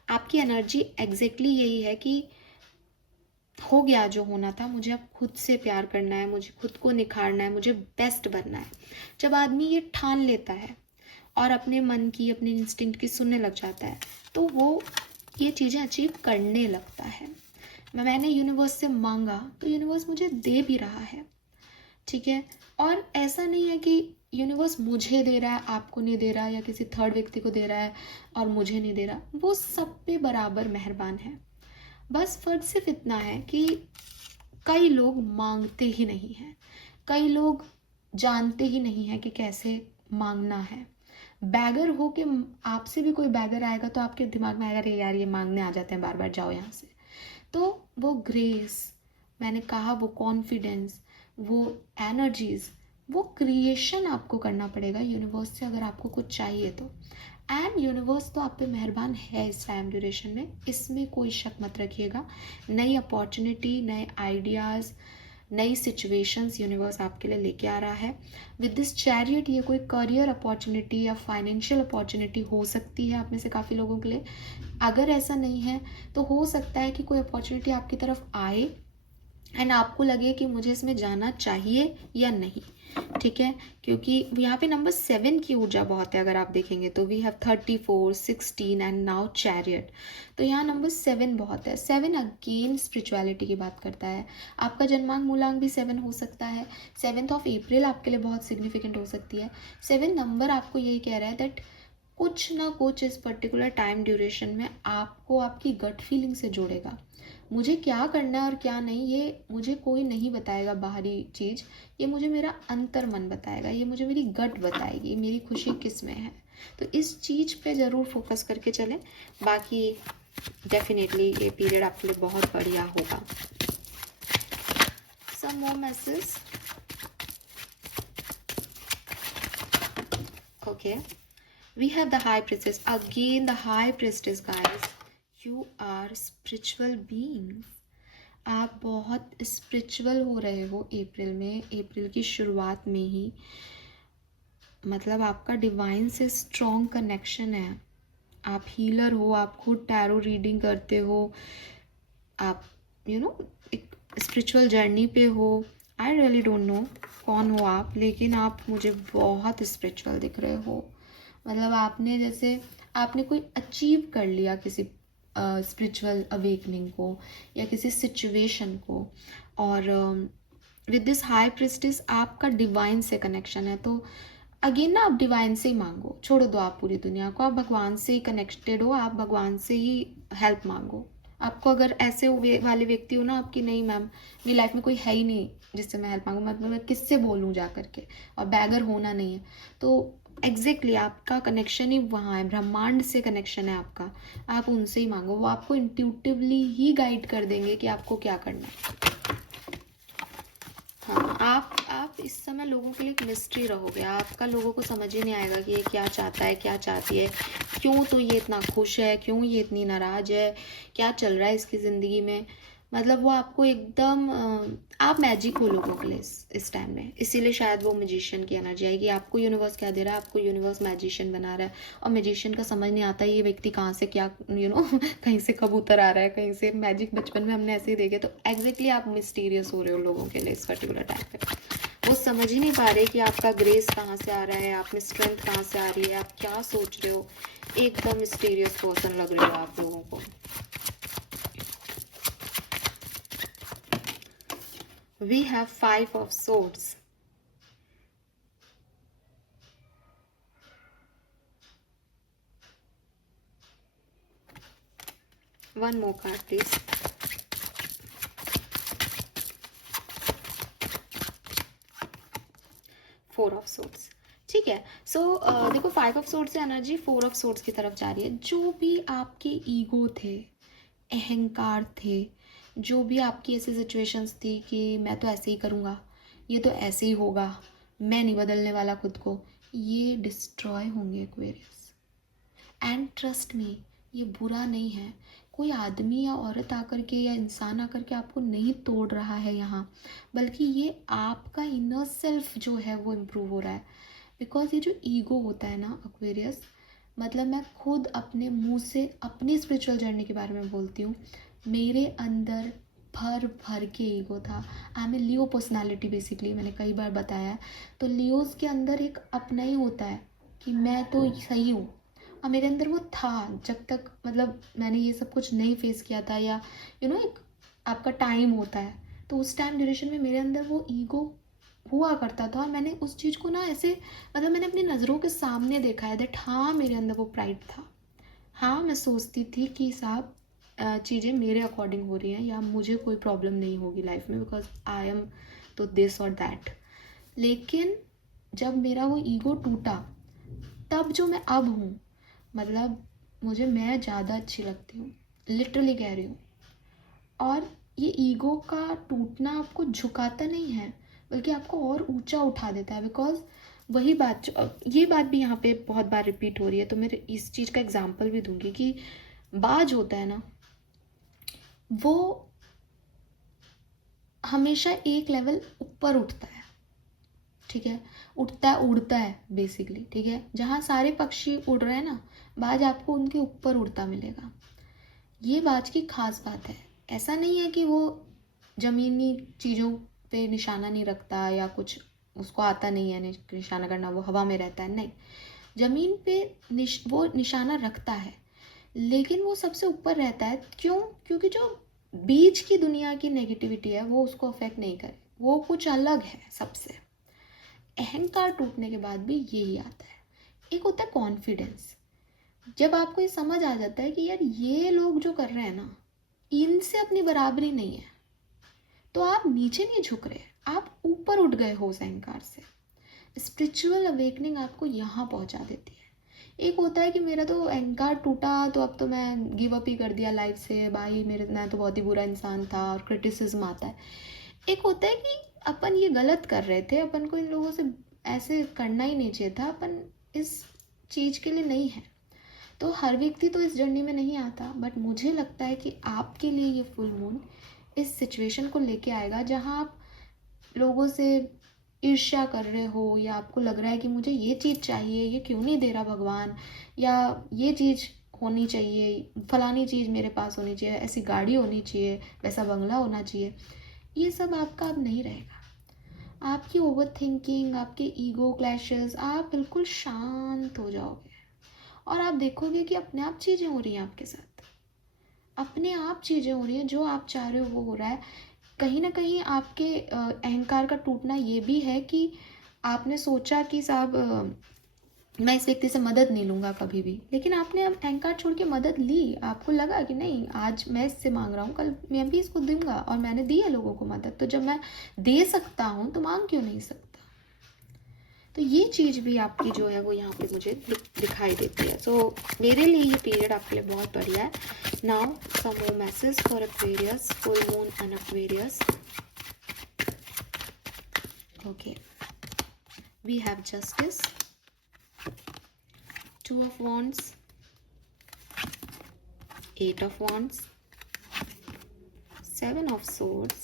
आपकी एनर्जी एग्जैक्टली यही है कि हो गया जो होना था, मुझे अब खुद से प्यार करना है, मुझे खुद को निखारना है, मुझे बेस्ट बनना है। जब आदमी ये ठान लेता है और अपने मन की, अपने इंस्टिंक्ट की सुनने लग जाता है, तो वो ये चीज़ें अचीव करने लगता है। मैंने यूनिवर्स से मांगा तो यूनिवर्स मुझे दे भी रहा है, ठीक है। और ऐसा नहीं है कि यूनिवर्स मुझे दे रहा है, आपको नहीं दे रहा, या किसी थर्ड व्यक्ति को दे रहा है और मुझे नहीं दे रहा। वो सब पे बराबर मेहरबान है। बस फर्क सिर्फ इतना है कि कई लोग मांगते ही नहीं हैं, कई लोग जानते ही नहीं हैं कि कैसे मांगना है। बैगर हो के आपसे भी कोई बैगर आएगा तो आपके दिमाग में आएगा, अरे यार ये मांगने आ जाते हैं बार बार, जाओ यहाँ से। तो वो ग्रेस, मैंने कहा वो कॉन्फिडेंस, वो एनर्जीज, वो क्रिएशन आपको करना पड़ेगा यूनिवर्स से, अगर आपको कुछ चाहिए तो। एंड यूनिवर्स तो आप पे मेहरबान है इस टाइम ड्यूरेशन में, इसमें कोई शक मत रखिएगा। नई अपॉर्चुनिटी, नए आइडियाज़, नई सिचुएशंस यूनिवर्स आपके लिए लेके आ रहा है। विद दिस चैरियट, ये कोई करियर अपॉर्चुनिटी या फाइनेंशियल अपॉर्चुनिटी हो सकती है आप में से काफ़ी लोगों के लिए। अगर ऐसा नहीं है तो हो सकता है कि कोई अपॉर्चुनिटी आपकी तरफ आए, एंड आपको लगे कि मुझे इसमें जाना चाहिए या नहीं, ठीक है, क्योंकि यहाँ पे नंबर 7 की ऊर्जा बहुत है। अगर आप देखेंगे तो we have 34, 16 and now chariot. तो यहाँ नंबर 7 बहुत है। 7 अगेन स्पिरिचुअलिटी की बात करता है। आपका जन्मांक मूलांक भी 7 हो सकता है। 7th ऑफ अप्रैल आपके लिए बहुत सिग्निफिकेंट हो सकती है। 7 नंबर आपको यही कह रहा है दैट कुछ ना कुछ इस पर्टिकुलर टाइम ड्यूरेशन में आपको आपकी गट फीलिंग से जोड़ेगा। मुझे क्या करना है और क्या नहीं, ये मुझे कोई नहीं बताएगा बाहरी चीज़, ये मुझे मेरा अंतर मन बताएगा, ये मुझे मेरी गट बताएगी मेरी खुशी किस में है। तो इस चीज़ पे ज़रूर फोकस करके चलें। बाकी डेफिनेटली ये पीरियड आपके लिए बहुत बढ़िया होगा। Some more message. Okay, we have the high priestess. Again the high priestess, guys. You are spiritual beings. आप बहुत स्पिरिचुअल हो रहे हो अप्रैल में, अप्रैल की शुरुआत में ही। मतलब आपका डिवाइन से स्ट्रॉन्ग कनेक्शन है। आप हीलर हो, आप खुद टैरो रीडिंग करते हो, आप एक स्पिरिचुअल जर्नी पे हो। आई रियली डोंट नो कौन हो आप, लेकिन आप मुझे बहुत स्पिरिचुअल दिख रहे हो। मतलब आपने कोई अचीव कर लिया किसी स्पिरिचुअल अवेकनिंग को या किसी सिचुएशन को। और विद दिस हाई प्रिस्टिस आपका डिवाइन से कनेक्शन है। तो अगेन ना, आप डिवाइन से ही मांगो, छोड़ दो आप पूरी दुनिया को, आप भगवान से ही कनेक्टेड हो, आप भगवान से ही हेल्प मांगो। आपको अगर ऐसे वाले व्यक्ति हो ना आपकी, नहीं मैम मेरी लाइफ में कोई है ही नहीं जिससे मैं हेल्प मांगू, मैं किससे बोलूँ जा करके, और बैगर होना नहीं है, तो एग्जैक्टली आपका कनेक्शन ही वहाँ है, ब्रह्मांड से कनेक्शन है आपका। आप उनसे ही मांगो, वो आपको इंट्यूटिवली ही गाइड कर देंगे कि आपको क्या करना है। हाँ, आप इस समय लोगों के लिए एक मिस्ट्री रहोगे। आपका लोगों को समझ ही नहीं आएगा कि ये क्या चाहता है, क्या चाहती है, क्यों तो ये इतना खुश है, क्यों ये इतनी नाराज है, क्या चल रहा है इसकी ज़िंदगी में। मतलब वो आपको एकदम आप मैजिक हो लोगों के लिए इस टाइम में। इसीलिए शायद वो मैजिशियन की एनर्जी आएगी। आपको यूनिवर्स क्या दे रहा है, आपको यूनिवर्स मैजिशियन बना रहा है। और मैजिशियन का समझ नहीं आता ये व्यक्ति कहाँ से क्या कहीं से कबूतर आ रहा है, कहीं से मैजिक। बचपन में हमने ऐसे ही देखे। तो एग्जैक्टली आप मिस्टीरियस हो रहे हो लोगों के लिए इस पर्टिकुलर टाइम पे। वो समझ ही नहीं पा रहे कि आपका ग्रेस कहाँ से आ रहा है, आप में स्ट्रेंथ कहाँ से आ रही है, आप क्या सोच रहे हो। एकदम मिस्टीरियस पर्सन लग रहे हो आप लोगों को। We have 5 of swords. One more card, please. 4 of swords. ठीक है। सो देखो 5 of swords से एनर्जी 4 of swords की तरफ जा रही है। जो भी आपके ईगो थे, अहंकार थे, जो भी आपकी ऐसी सिचुएशंस थी कि मैं तो ऐसे ही करूँगा, ये तो ऐसे ही होगा, मैं नहीं बदलने वाला खुद को, ये डिस्ट्रॉय होंगे एक्वेरियस। एंड ट्रस्ट मी, ये बुरा नहीं है। कोई आदमी या औरत आकर के या इंसान आकर के आपको नहीं तोड़ रहा है यहाँ, बल्कि ये आपका इनर सेल्फ जो है वो इम्प्रूव हो रहा है। बिकॉज ये जो ईगो होता है ना एक्वेरियस, मतलब मैं खुद अपने मुंह से अपनी स्पिरिचुअल जर्नी के बारे में बोलती हूँ। मेरे अंदर भर भर के ईगो था। I am a Leo personality basically, मैंने कई बार बताया है। तो लियोज़ के अंदर एक अपना ही होता है कि मैं तो सही हूँ, और मेरे अंदर वो था जब तक मतलब मैंने ये सब कुछ नहीं फेस किया था, या एक आपका टाइम होता है, तो उस टाइम ड्यूरेशन में मेरे अंदर वो ईगो हुआ करता था। और मैंने उस चीज़ को ना ऐसे मतलब मैंने अपनी नज़रों के सामने देखा है दैट हाँ मेरे अंदर वो प्राइड था। हाँ, मैं सोचती थी कि साहब चीज़ें मेरे अकॉर्डिंग हो रही हैं, या मुझे कोई प्रॉब्लम नहीं होगी लाइफ में बिकॉज आई एम तो दिस और दैट। लेकिन जब मेरा वो ईगो टूटा, तब जो मैं अब हूँ, मतलब मुझे मैं ज़्यादा अच्छी लगती हूँ, लिटरली कह रही हूँ। और ये ईगो का टूटना आपको झुकाता नहीं है, बल्कि आपको और ऊंचा उठा देता है। बिकॉज वही बात ये बात भी यहाँ पे बहुत बार रिपीट हो रही है, तो मैं इस चीज़ का एग्जांपल भी दूंगी कि बाज होता है ना, वो हमेशा एक लेवल ऊपर उठता है, ठीक है, उठता है, उड़ता है बेसिकली, ठीक है। जहाँ सारे पक्षी उड़ रहे हैं ना, बाज आपको उनके ऊपर उड़ता मिलेगा। ये बाज की खास बात है। ऐसा नहीं है कि वो ज़मीनी चीज़ों पे निशाना नहीं रखता या कुछ उसको आता नहीं है निशाना करना, वो हवा में रहता है, नहीं। ज़मीन पे वो निशाना रखता है, लेकिन वो सबसे ऊपर रहता है। क्यों? क्योंकि जो बीच की दुनिया की नेगेटिविटी है वो उसको अफेक्ट नहीं करे, वो कुछ अलग है सबसे। अहंकार टूटने के बाद भी यही आता है। एक होता है कॉन्फिडेंस। जब आपको ये समझ आ जाता है कि यार ये लोग जो कर रहे हैं ना, इनसे अपनी बराबरी नहीं है, तो आप नीचे नहीं झुक रहे, आप ऊपर उठ गए हो उस अहंकार से। स्पिरिचुअल अवेकनिंग आपको यहाँ पहुँचा देती है। एक होता है कि मेरा तो अहंकार टूटा तो अब तो मैं गिव अप ही कर दिया लाइफ से, भाई मैं तो बहुत ही बुरा इंसान था, और क्रिटिसिज्म आता है। एक होता है कि अपन ये गलत कर रहे थे, अपन को इन लोगों से ऐसे करना ही नहीं चाहिए था, अपन इस चीज़ के लिए नहीं है। तो हर व्यक्ति तो इस जर्नी में नहीं आता, बट मुझे लगता है कि आपके लिए ये फुल मून इस सिचुएशन को लेके आएगा जहाँ आप लोगों से ईर्ष्या कर रहे हो, या आपको लग रहा है कि मुझे ये चीज़ चाहिए, ये क्यों नहीं दे रहा भगवान, या ये चीज़ होनी चाहिए, फलानी चीज़ मेरे पास होनी चाहिए, ऐसी गाड़ी होनी चाहिए, वैसा बंगला होना चाहिए। ये सब आपका अब नहीं रहेगा। आपकी ओवर थिंकिंग, आपके ईगो क्लैशेस, आप बिल्कुल शांत हो जाओगे और आप देखोगे कि अपने आप चीज़ें हो रही हैं आपके साथ, अपने आप चीज़ें हो रही हैं, जो आप चाह रहे हो वो हो रहा है। कहीं ना कहीं आपके अहंकार का टूटना ये भी है कि आपने सोचा कि साहब मैं इस व्यक्ति से मदद नहीं लूँगा कभी भी, लेकिन आपने अब अहंकार छोड़ के मदद ली। आपको लगा कि नहीं, आज मैं इससे मांग रहा हूँ, कल मैं भी इसको दूंगा, और मैंने दी है लोगों को मदद, तो जब मैं दे सकता हूँ तो मांग क्यों नहीं सकता। तो ये चीज़ भी आपकी जो है वो यहाँ पे मुझे दिखाई देती है। सो मेरे लिए ये पीरियड आपके लिए बहुत बढ़िया है। Now some more message for Aquarius, full moon and Aquarius. Okay, we have justice, 2 of wands, 8 of wands, 7 of swords,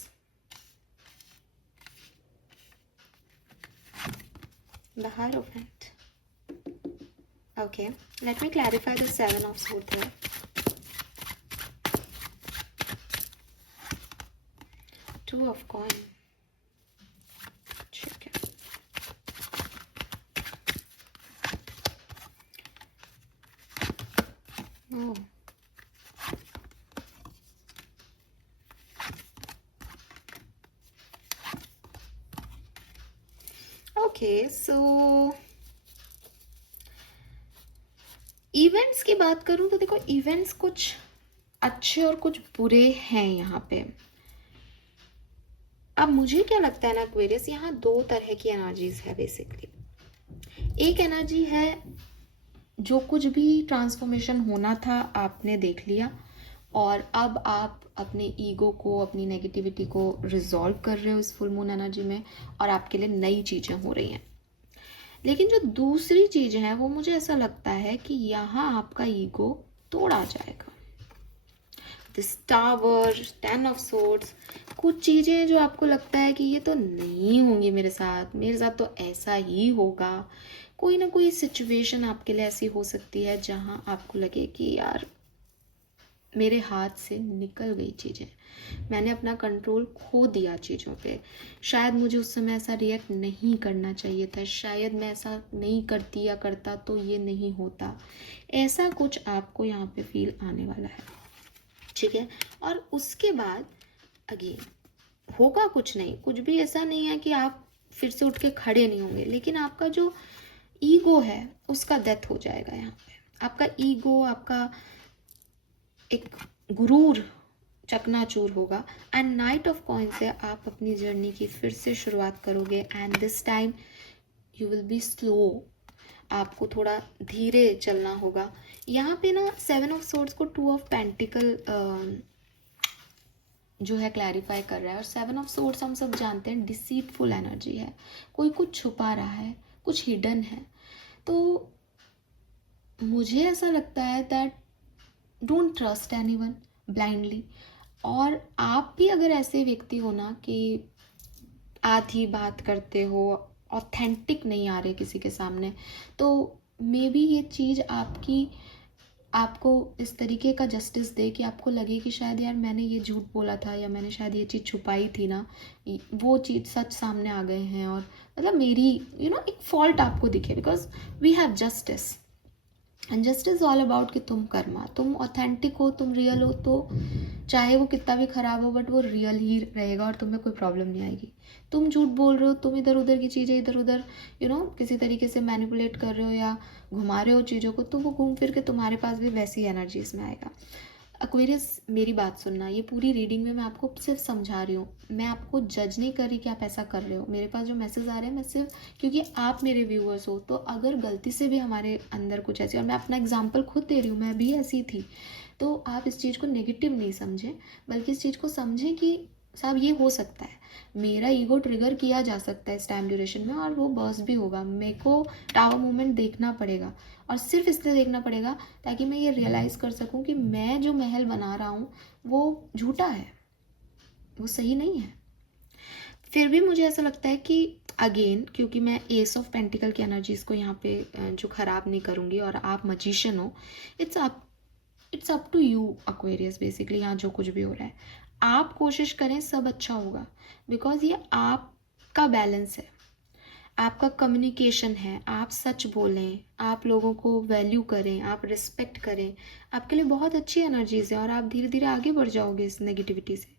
the Hierophant. Okay, let me clarify the 7 of swords here. 2 of coin. Check it. Oh. Okay, so events की बात करूं तो देखो, events कुछ अच्छे और कुछ बुरे हैं यहाँ पे। अब मुझे क्या लगता है ना एक्वेरियस, यहाँ 2 तरह की एनर्जीज है बेसिकली। एक एनर्जी है जो कुछ भी ट्रांसफॉर्मेशन होना था आपने देख लिया, और अब आप अपने ईगो को, अपनी नेगेटिविटी को रिजॉल्व कर रहे हो इस फुल मून एनर्जी में, और आपके लिए नई चीज़ें हो रही हैं। लेकिन जो दूसरी चीज़ है वो मुझे ऐसा लगता है कि यहाँ आपका ईगो तोड़ा जाएगा। दिस टावर, 10 ऑफ सोर्ड्स, कुछ चीज़ें जो आपको लगता है कि ये तो नहीं होंगी मेरे साथ तो ऐसा ही होगा। कोई ना कोई सिचुएशन आपके लिए ऐसी हो सकती है जहाँ आपको लगे कि यार मेरे हाथ से निकल गई चीज़ें, मैंने अपना कंट्रोल खो दिया चीज़ों पे, शायद मुझे उस समय ऐसा रिएक्ट नहीं करना चाहिए था, शायद मैं ऐसा नहीं करती या करता तो ये नहीं होता। ऐसा कुछ आपको यहाँ पे फील आने वाला है, ठीक है। और उसके बाद अगेन होगा कुछ नहीं, कुछ भी ऐसा नहीं है कि आप फिर से उठ के खड़े नहीं होंगे, लेकिन आपका जो ईगो है उसका डेथ हो जाएगा यहाँ पे। आपका ईगो, आपका एक गुरूर चकनाचूर होगा। एंड नाइट ऑफ कॉइन से आप अपनी जर्नी की फिर से शुरुआत करोगे, and this time you will be slow, आपको थोड़ा धीरे चलना होगा। यहाँ पे ना 7 ऑफ सोर्ड्स को 2 ऑफ पेंटिकल जो है क्लैरिफाई कर रहा है, और 7 ऑफ सोर्ड्स हम सब जानते हैं डिसीटफुल एनर्जी है, कोई कुछ छुपा रहा है, कुछ हिडन है। तो मुझे ऐसा लगता है that don't trust anyone blindly. और आप भी अगर ऐसे व्यक्ति हो ना कि आधी बात करते हो, ऑथेंटिक नहीं आ रहे किसी के सामने, तो मे बी ये चीज़ आपकी आपको इस तरीके का जस्टिस दे कि आपको लगे कि शायद यार मैंने ये झूठ बोला था या मैंने शायद ये चीज़ छुपाई थी ना, वो चीज़ सच सामने आ गए हैं, और मतलब मेरी एक फॉल्ट आपको दिखे, because we have justice and justice all about कि तुम कर्मा, तुम ऑथेंटिक हो, तुम रियल हो, तो चाहे वो कितना भी खराब हो बट वो रियल ही रहेगा और तुम्हें कोई प्रॉब्लम नहीं आएगी। तुम झूठ बोल रहे हो, तुम इधर उधर की चीज़ें इधर उधर किसी तरीके से मैनिपुलेट कर रहे हो या घुमा रहे हो चीज़ों को, तो वो घूम फिर के तुम्हारे पास भी वैसी एनर्जीज में आएगा। एक्वेरियस, मेरी बात सुनना, ये पूरी रीडिंग में मैं आपको सिर्फ समझा रही हूँ, मैं आपको जज नहीं कर रही कि आप ऐसा कर रहे हो। मेरे पास जो मैसेज आ रहे हैं मैं सिर्फ, क्योंकि आप मेरे व्यूअर्स हो, तो अगर गलती से भी हमारे अंदर कुछ ऐसी, और मैं अपना एग्जांपल खुद दे रही हूँ, मैं भी ऐसी थी, तो आप इस चीज़ को नेगेटिव नहीं समझें, बल्कि इस चीज़ को समझें कि साहब ये हो सकता है, मेरा ईगो ट्रिगर किया जा सकता है इस टाइम ड्यूरेशन में, और वो बर्स्ट भी होगा। मेरे को टावर मूवमेंट देखना पड़ेगा, और सिर्फ इसलिए देखना पड़ेगा ताकि मैं ये रियलाइज़ कर सकूं कि मैं जो महल बना रहा हूँ वो झूठा है, वो सही नहीं है। फिर भी मुझे ऐसा लगता है कि अगेन, क्योंकि मैं एस ऑफ पेंटिकल की एनर्जीज को यहाँ पे जो ख़राब नहीं करूँगी, और आप मजिशियन हो, it's up to you Aquarius, basically यहाँ जो कुछ भी हो रहा है आप कोशिश करें, सब अच्छा होगा, बिकॉज ये आपका बैलेंस है, आपका कम्युनिकेशन है, आप सच बोलें, आप लोगों को वैल्यू करें, आप रिस्पेक्ट करें, आपके लिए बहुत अच्छी एनर्जीज है, और आप धीरे धीरे आगे बढ़ जाओगे इस नेगेटिविटी से।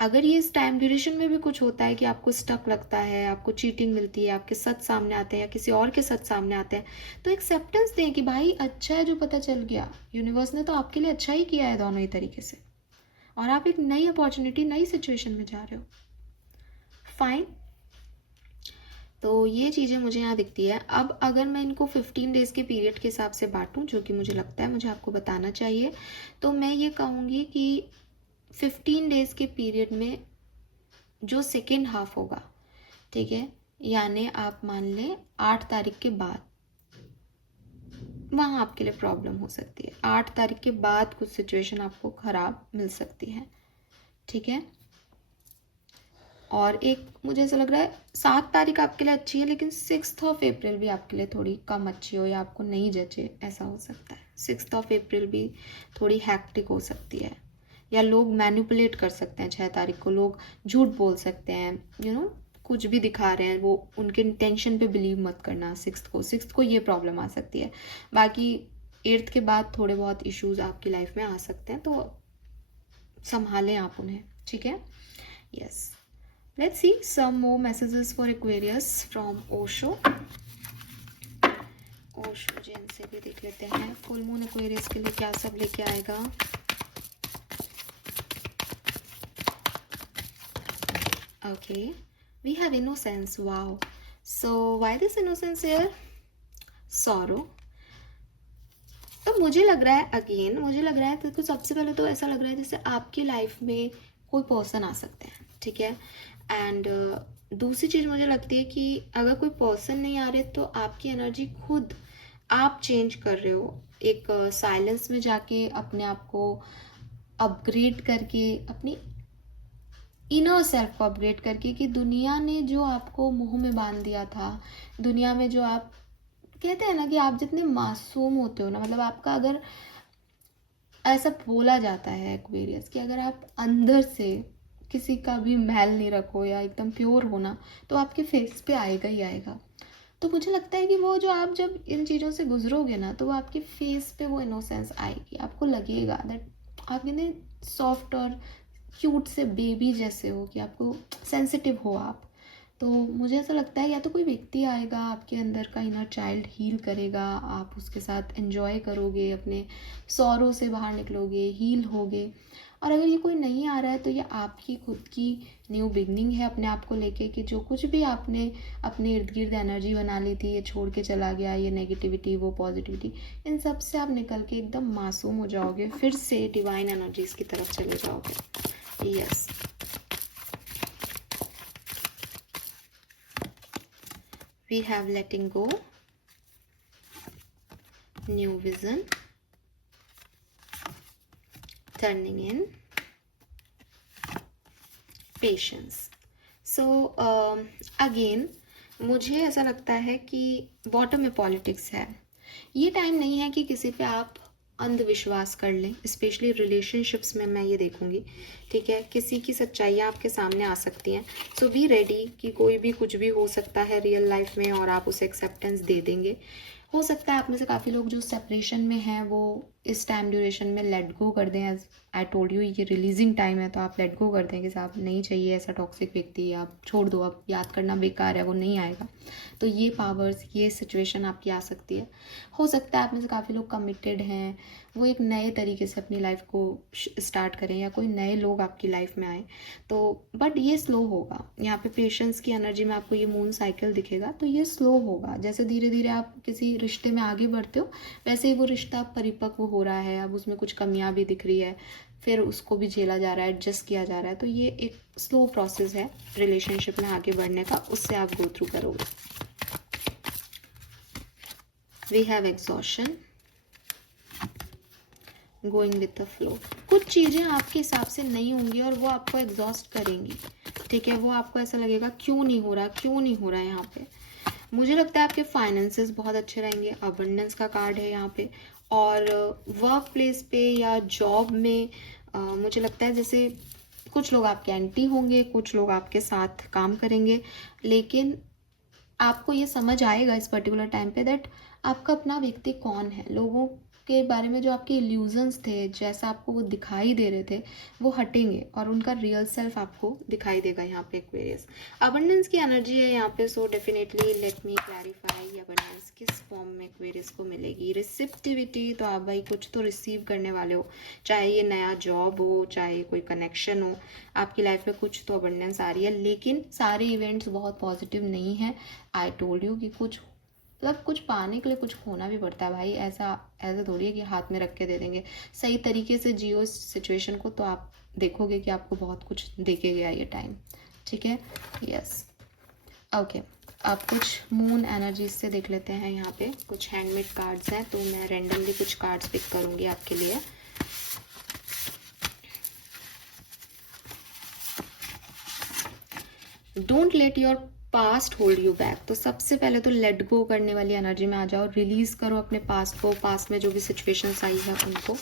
अगर ये इस टाइम ड्यूरेशन में भी कुछ होता है कि आपको स्टक लगता है, आपको चीटिंग मिलती है, आपके सच सामने आते हैं या किसी और के सच सामने आते हैं, तो एक्सेप्टेंस दें कि भाई अच्छा है जो पता चल गया, यूनिवर्स ने तो आपके लिए अच्छा ही किया है दोनों ही तरीके से, और आप एक नई अपॉर्चुनिटी, नई सिचुएशन में जा रहे हो। फाइन, तो ये चीज़ें मुझे यहाँ दिखती है। अब अगर मैं इनको 15 डेज़ के पीरियड के हिसाब से बांटूँ, जो कि मुझे लगता है मुझे आपको बताना चाहिए, तो मैं ये कहूँगी कि 15 डेज़ के पीरियड में जो सेकेंड हाफ होगा, ठीक है, यानी आप मान लें 8 तारीख के बाद, वहाँ आपके लिए प्रॉब्लम हो सकती है। 8 तारीख के बाद कुछ सिचुएशन आपको ख़राब मिल सकती है, ठीक है। और एक मुझे ऐसा लग रहा है 7 तारीख आपके लिए अच्छी है, लेकिन 6 ऑफ अप्रैल भी आपके लिए थोड़ी कम अच्छी हो, या आपको नहीं जचे, ऐसा हो सकता है। 6 ऑफ अप्रैल भी थोड़ी हैक्टिक हो सकती है, या लोग मैनिपुलेट कर सकते हैं। 6 तारीख को लोग झूठ बोल सकते हैं, कुछ भी दिखा रहे हैं, वो उनके इंटेंशन पे बिलीव मत करना। 6 को ये प्रॉब्लम आ सकती है। बाकी 8 के बाद थोड़े बहुत इश्यूज आपकी लाइफ में आ सकते हैं, तो संभालें आप उन्हें, ठीक है। Yes, let's see some more messages for Aquarius from Osho. Osho ji, इनसे भी देख लेते हैं फुल मून एक्वेरियस के लिए क्या सब लेके आएगा। Okay, we have innocence. Wow. So why this innocence here? Sorrow. तो मुझे लग रहा है, अगेन मुझे लग रहा है, तो सबसे पहले तो ऐसा लग रहा है जैसे आपकी लाइफ में कोई पर्सन आ सकते हैं, ठीक है। एंड दूसरी चीज़ मुझे लगती है कि अगर कोई पर्सन नहीं आ रहे तो आपकी एनर्जी खुद आप चेंज कर रहे हो, एक साइलेंस में जाके अपने आप को अपग्रेड करके, अपनी इनर सेल्फ को अपग्रेड करके, कि दुनिया ने जो आपको मुंह में बांध दिया था, दुनिया में जो आप कहते हैं ना कि आप जितने मासूम होते हो ना, मतलब आपका, अगर ऐसा बोला जाता है एक्वेरियस कि अगर आप अंदर से किसी का भी मैल नहीं रखो या एकदम प्योर होना, तो आपके फेस पे आएगा ही आएगा। तो मुझे लगता है कि वो जो आप जब इन चीज़ों से गुजरोगे ना, तो वो आपके फेस पे वो इनोसेंस आएगी, आपको लगेगा दैट आप कितने सॉफ्ट और क्यूट से बेबी जैसे हो, कि आपको सेंसिटिव हो आप। तो मुझे ऐसा लगता है या तो कोई व्यक्ति आएगा, आपके अंदर का इनर चाइल्ड हील करेगा, आप उसके साथ एंजॉय करोगे, अपने सौरों से बाहर निकलोगे, हील होगे। और अगर ये कोई नहीं आ रहा है, तो ये आपकी खुद की न्यू बिगनिंग है अपने आप को लेके, कि जो कुछ भी आपने अपने इर्द गिर्द एनर्जी बना ली थी, ये छोड़ के चला गया, ये नेगेटिविटी, वो पॉजिटिविटी, इन सब से आप निकल के एकदम मासूम हो जाओगे, फिर से डिवाइन एनर्जीज की तरफ चले जाओगे। Yes, we have letting go, new vision, turning in, patience. So again मुझे ऐसा लगता है कि बॉटम में पॉलिटिक्स है। ये टाइम नहीं है कि किसी पे आप अंधविश्वास कर लें, स्पेशली रिलेशनशिप्स में मैं ये देखूंगी, ठीक है। किसी की सच्चाइयाँ आपके सामने आ सकती हैं, सो बी रेडी कि कोई भी कुछ भी हो सकता है रियल लाइफ में और आप उसे एक्सेप्टेंस दे देंगे। हो सकता है आप में से काफ़ी लोग जो सेपरेशन में हैं वो इस टाइम ड्यूरेशन में लेट गो कर दें। एज आई टोल्ड यू, ये रिलीजिंग टाइम है, तो आप लेट गो कर दें कि साहब नहीं चाहिए ऐसा टॉक्सिक व्यक्ति, आप छोड़ दो, अब याद करना बेकार है, वो नहीं आएगा। तो ये पावर्स, ये सिचुएशन आपकी आ सकती है। हो सकता है आप में से काफ़ी लोग कमिटेड हैं, वो एक नए तरीके से अपनी लाइफ को स्टार्ट करें या कोई नए लोग आपकी लाइफ में आए। तो बट ये स्लो होगा। यहाँ पे पेशेंस की एनर्जी में आपको ये मून साइकिल दिखेगा, तो ये स्लो होगा। जैसे धीरे धीरे आप किसी रिश्ते में आगे बढ़ते हो, वैसे ही वो रिश्ता परिपक्व हो रहा है, अब उसमें कुछ कमियां भी दिख रही है, फिर उसको भी झेला जा रहा है, एडजस्ट किया जा रहा है। तो ये एक स्लो प्रोसेस है रिलेशनशिप में आगे बढ़ने का, उससे आप गो थ्रू करोगे। We have exhaustion, going with the flow. कुछ चीज़ें आपके हिसाब से नहीं होंगी और वो आपको एग्जॉस्ट करेंगी, ठीक है। वो आपको ऐसा लगेगा क्यों नहीं हो रहा, क्यों नहीं हो रहा है। यहाँ पे मुझे लगता है आपके फाइनेंसेस बहुत अच्छे रहेंगे, अबंडेंस का कार्ड है यहाँ पे। और वर्क प्लेस पे या जॉब में मुझे लगता है जैसे कुछ लोग आपके एंटी होंगे, कुछ लोग आपके साथ काम करेंगे, लेकिन आपको ये समझ आएगा इस पर्टिकुलर टाइम पे दैट आपका अपना व्यक्ति कौन है। लोगों के बारे में जो आपके इल्यूजन्स थे, जैसा आपको वो दिखाई दे रहे थे, वो हटेंगे और उनका रियल सेल्फ आपको दिखाई देगा। यहाँ पे एक्वेरियस अबंडेंस की एनर्जी है यहाँ पे, so definitely let me clarify ये अबंडेंस किस फॉर्म में एक्वेरियस को मिलेगी। रिसिप्टिविटी, तो आप भाई कुछ तो रिसीव करने वाले हो, चाहे ये नया जॉब हो, चाहे कोई कनेक्शन हो, आपकी लाइफ में कुछ तो अबंडेंस आ रही है। लेकिन सारे इवेंट्स बहुत पॉजिटिव नहीं है। आई टोल्ड यू कि कुछ मतलब कुछ पाने के लिए कुछ खोना भी पड़ता है भाई। ऐसा थोड़ी है कि हाथ में रख के दे देंगे। सही तरीके से जियो इस सिचुएशन को, तो आप देखोगे कि आपको बहुत कुछ देके गया ये टाइम, ठीक है। Yes, okay. अब कुछ मून एनर्जी से देख लेते हैं। यहाँ पे कुछ हैंडमेड कार्ड्स हैं, तो मैं रेंडमली कुछ कार्ड्स पिक करूंगी आपके लिए। Don't let your past hold you back. तो सबसे पहले तो लेट गो करने वाली एनर्जी में आ जाओ, रिलीज करो अपने पास्ट को, पास्ट में जो भी सिचुएशंस आई है उनको।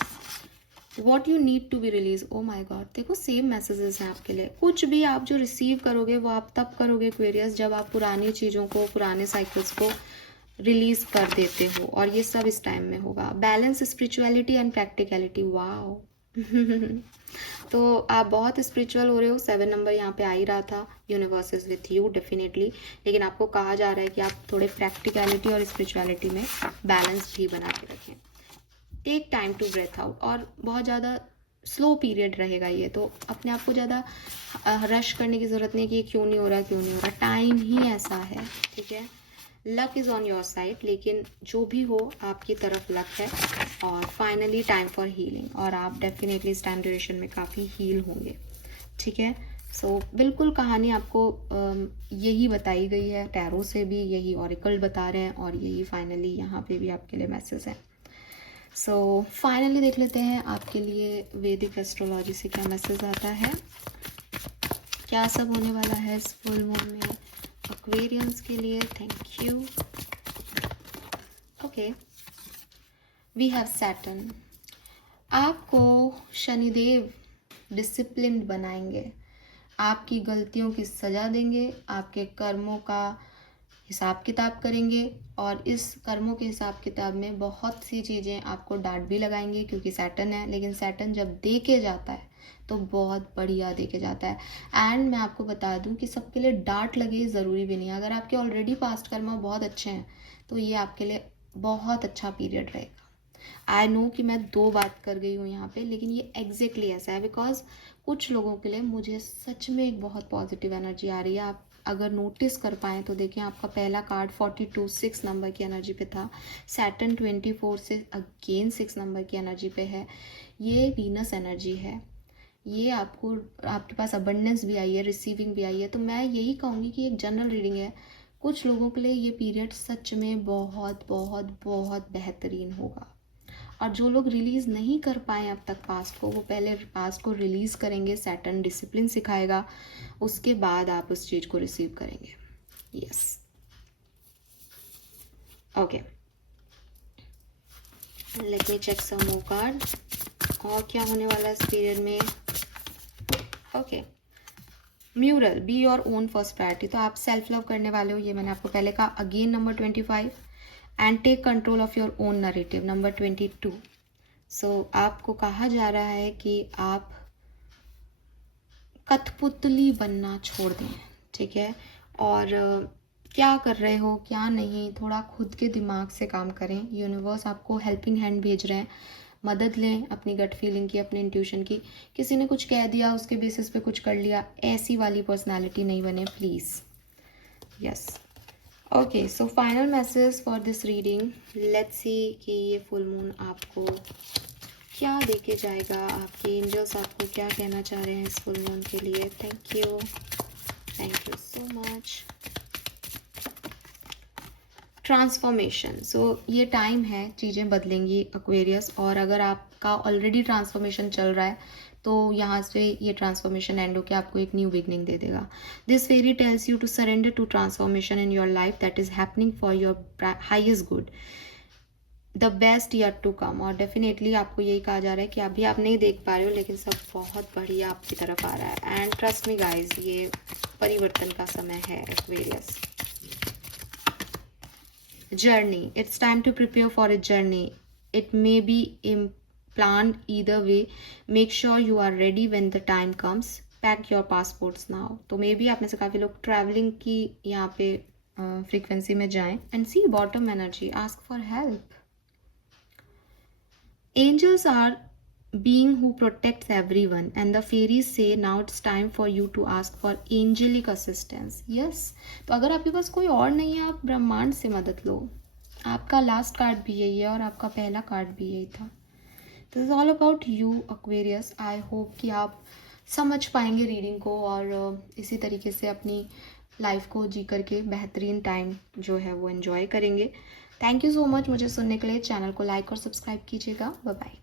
What you need to be release, oh my God. देखो सेम मैसेजेस हैं आपके लिए। कुछ भी आप जो रिसीव करोगे वो आप तब करोगे एक्वेरियस जब आप पुरानी चीज़ों को, पुराने साइकिल्स को रिलीज कर देते हो, और ये सब इस टाइम में होगा। Balance spirituality and practicality, wow. तो आप बहुत स्पिरिचुअल हो रहे हो। 7 नंबर यहाँ पे आ ही रहा था, universe is with you definitely. लेकिन आपको कहा जा रहा है कि आप थोड़े प्रैक्टिकलिटी और स्पिरिचुअलिटी में बैलेंस भी बना के रखें। Take time to breathe out, और बहुत ज़्यादा स्लो पीरियड रहेगा ये, तो अपने आप को ज़्यादा रश करने की ज़रूरत नहीं कि ये क्यों नहीं हो रहा, क्यों नहीं हो रहा। टाइम ही ऐसा है, ठीक है। Luck is on your side, लेकिन जो भी हो आपकी तरफ लक है। और फाइनली टाइम फॉर हीलिंग, और आप डेफिनेटली इस टाइम ड्यूरेशन में काफ़ी हील होंगे, ठीक है। सो बिल्कुल कहानी आपको यही बताई गई है, टैरो से भी यही ऑरिकल बता रहे हैं, और यही फाइनली यहाँ पे भी आपके लिए मैसेज है। सो फाइनली देख लेते हैं आपके लिए वैदिक एस्ट्रोलॉजी से क्या मैसेज आता है, क्या सब होने वाला है इस फुल मून में एक्वेरियंस के लिए। Thank you. Okay, we have Saturn. आपको शनिदेव डिसिप्लिन्ड बनाएंगे, आपकी गलतियों की सज़ा देंगे, आपके कर्मों का हिसाब किताब करेंगे, और इस कर्मों के हिसाब किताब में बहुत सी चीज़ें आपको डांट भी लगाएंगे, क्योंकि सैटर्न है। लेकिन सैटर्न जब दे के जाता है तो बहुत बढ़िया दे के जाता है। एंड मैं आपको बता दूं कि सबके लिए डांट लगे ज़रूरी भी नहीं है। अगर आपके ऑलरेडी पास्ट कर्म बहुत अच्छे हैं तो ये आपके लिए बहुत अच्छा पीरियड रहेगा। आई नो कि मैं 2 बात कर गई हूँ यहाँ पे, लेकिन ये एग्जैक्टली ऐसा है, बिकॉज कुछ लोगों के लिए मुझे सच में एक बहुत पॉजिटिव एनर्जी आ रही है। आप अगर नोटिस कर पाएँ तो देखें, आपका पहला कार्ड 42 6 नंबर की एनर्जी पे था। सैटर्न 24 से अगेन 6 नंबर की एनर्जी पे है। ये वीनस एनर्जी है। ये आपको, आपके पास अबंडेंस भी आई है, रिसीविंग भी आई है। तो मैं यही कहूँगी कि एक जनरल रीडिंग है, कुछ लोगों के लिए ये पीरियड सच में बहुत बहुत बहुत बेहतरीन होगा। और जो लोग रिलीज़ नहीं कर पाए अब तक पास्ट को, वो पहले पास्ट को रिलीज़ करेंगे, सैटर्न डिसिप्लिन सिखाएगा, उसके बाद आप उस चीज़ को रिसीव करेंगे। Yes, okay. Let me check some more card. और क्या होने वाला है इस पीरियड में? Okay, mural, be your own first priority. तो आप सेल्फ लव करने वाले हो, ये मैंने आपको पहले कहा। Again number 25, and take control of your own narrative, number 22। So आपको कहा जा रहा है कि आप कठपुतली बनना छोड़ दें, ठीक है। और क्या कर रहे हो क्या नहीं, थोड़ा खुद के दिमाग से काम करें। यूनिवर्स आपको हेल्पिंग हैंड भेज रहे हैं, मदद लें अपनी गट फीलिंग की, अपने इंट्यूशन की। किसी ने कुछ कह दिया उसके बेसिस पे कुछ कर लिया, ऐसी वाली पर्सनालिटी नहीं बने please. Yes, okay, so final message for this reading. Let's see कि ये फुल मून आपको क्या देके जाएगा, आपके एंजल्स आपको क्या कहना चाह रहे हैं इस फुल मून के लिए। Thank you so much. Transformation, so ये टाइम है, चीज़ें बदलेंगी एक्वेरियस। और अगर आपका ऑलरेडी ट्रांसफॉर्मेशन चल रहा है तो यहाँ से ये ट्रांसफॉर्मेशन एंड होकर आपको एक न्यू बिगनिंग दे देगा। This fairy tells you to surrender to transformation in your life that is happening for your highest good, the best yet to come. और डेफिनेटली आपको यही कहा जा रहा है कि अभी आप नहीं देख पा रहे हो लेकिन सब बहुत बढ़िया आपकी तरफ आ रहा है। एंड ट्रस्ट मी गाइज, ये परिवर्तन का समय है Aquarius. Journey, it's time to prepare for a journey. It may be planned either way. Make sure you are ready when the time comes. Pack your passports now. तो may be आप में से काफ़ी लोग ट्रैवलिंग की यहाँ पे frequency में जाएं। And see bottom energy, ask for help. Angels are being who protects everyone, and the fairies say now it's time for you to ask for angelic assistance. Yes, तो अगर आपके पास कोई और नहीं है, आप ब्रह्मांड से मदद लो। आपका लास्ट कार्ड भी यही है और आपका पहला कार्ड भी यही था। This is all about you Aquarius. I hope कि आप समझ पाएंगे रीडिंग को और इसी तरीके से अपनी लाइफ को जी करके बेहतरीन टाइम जो है वो एंजॉय करेंगे। थैंक यू सो मच मुझे सुनने के लिए। चैनल को लाइक और सब्सक्राइब कीजिएगा। Bye bye.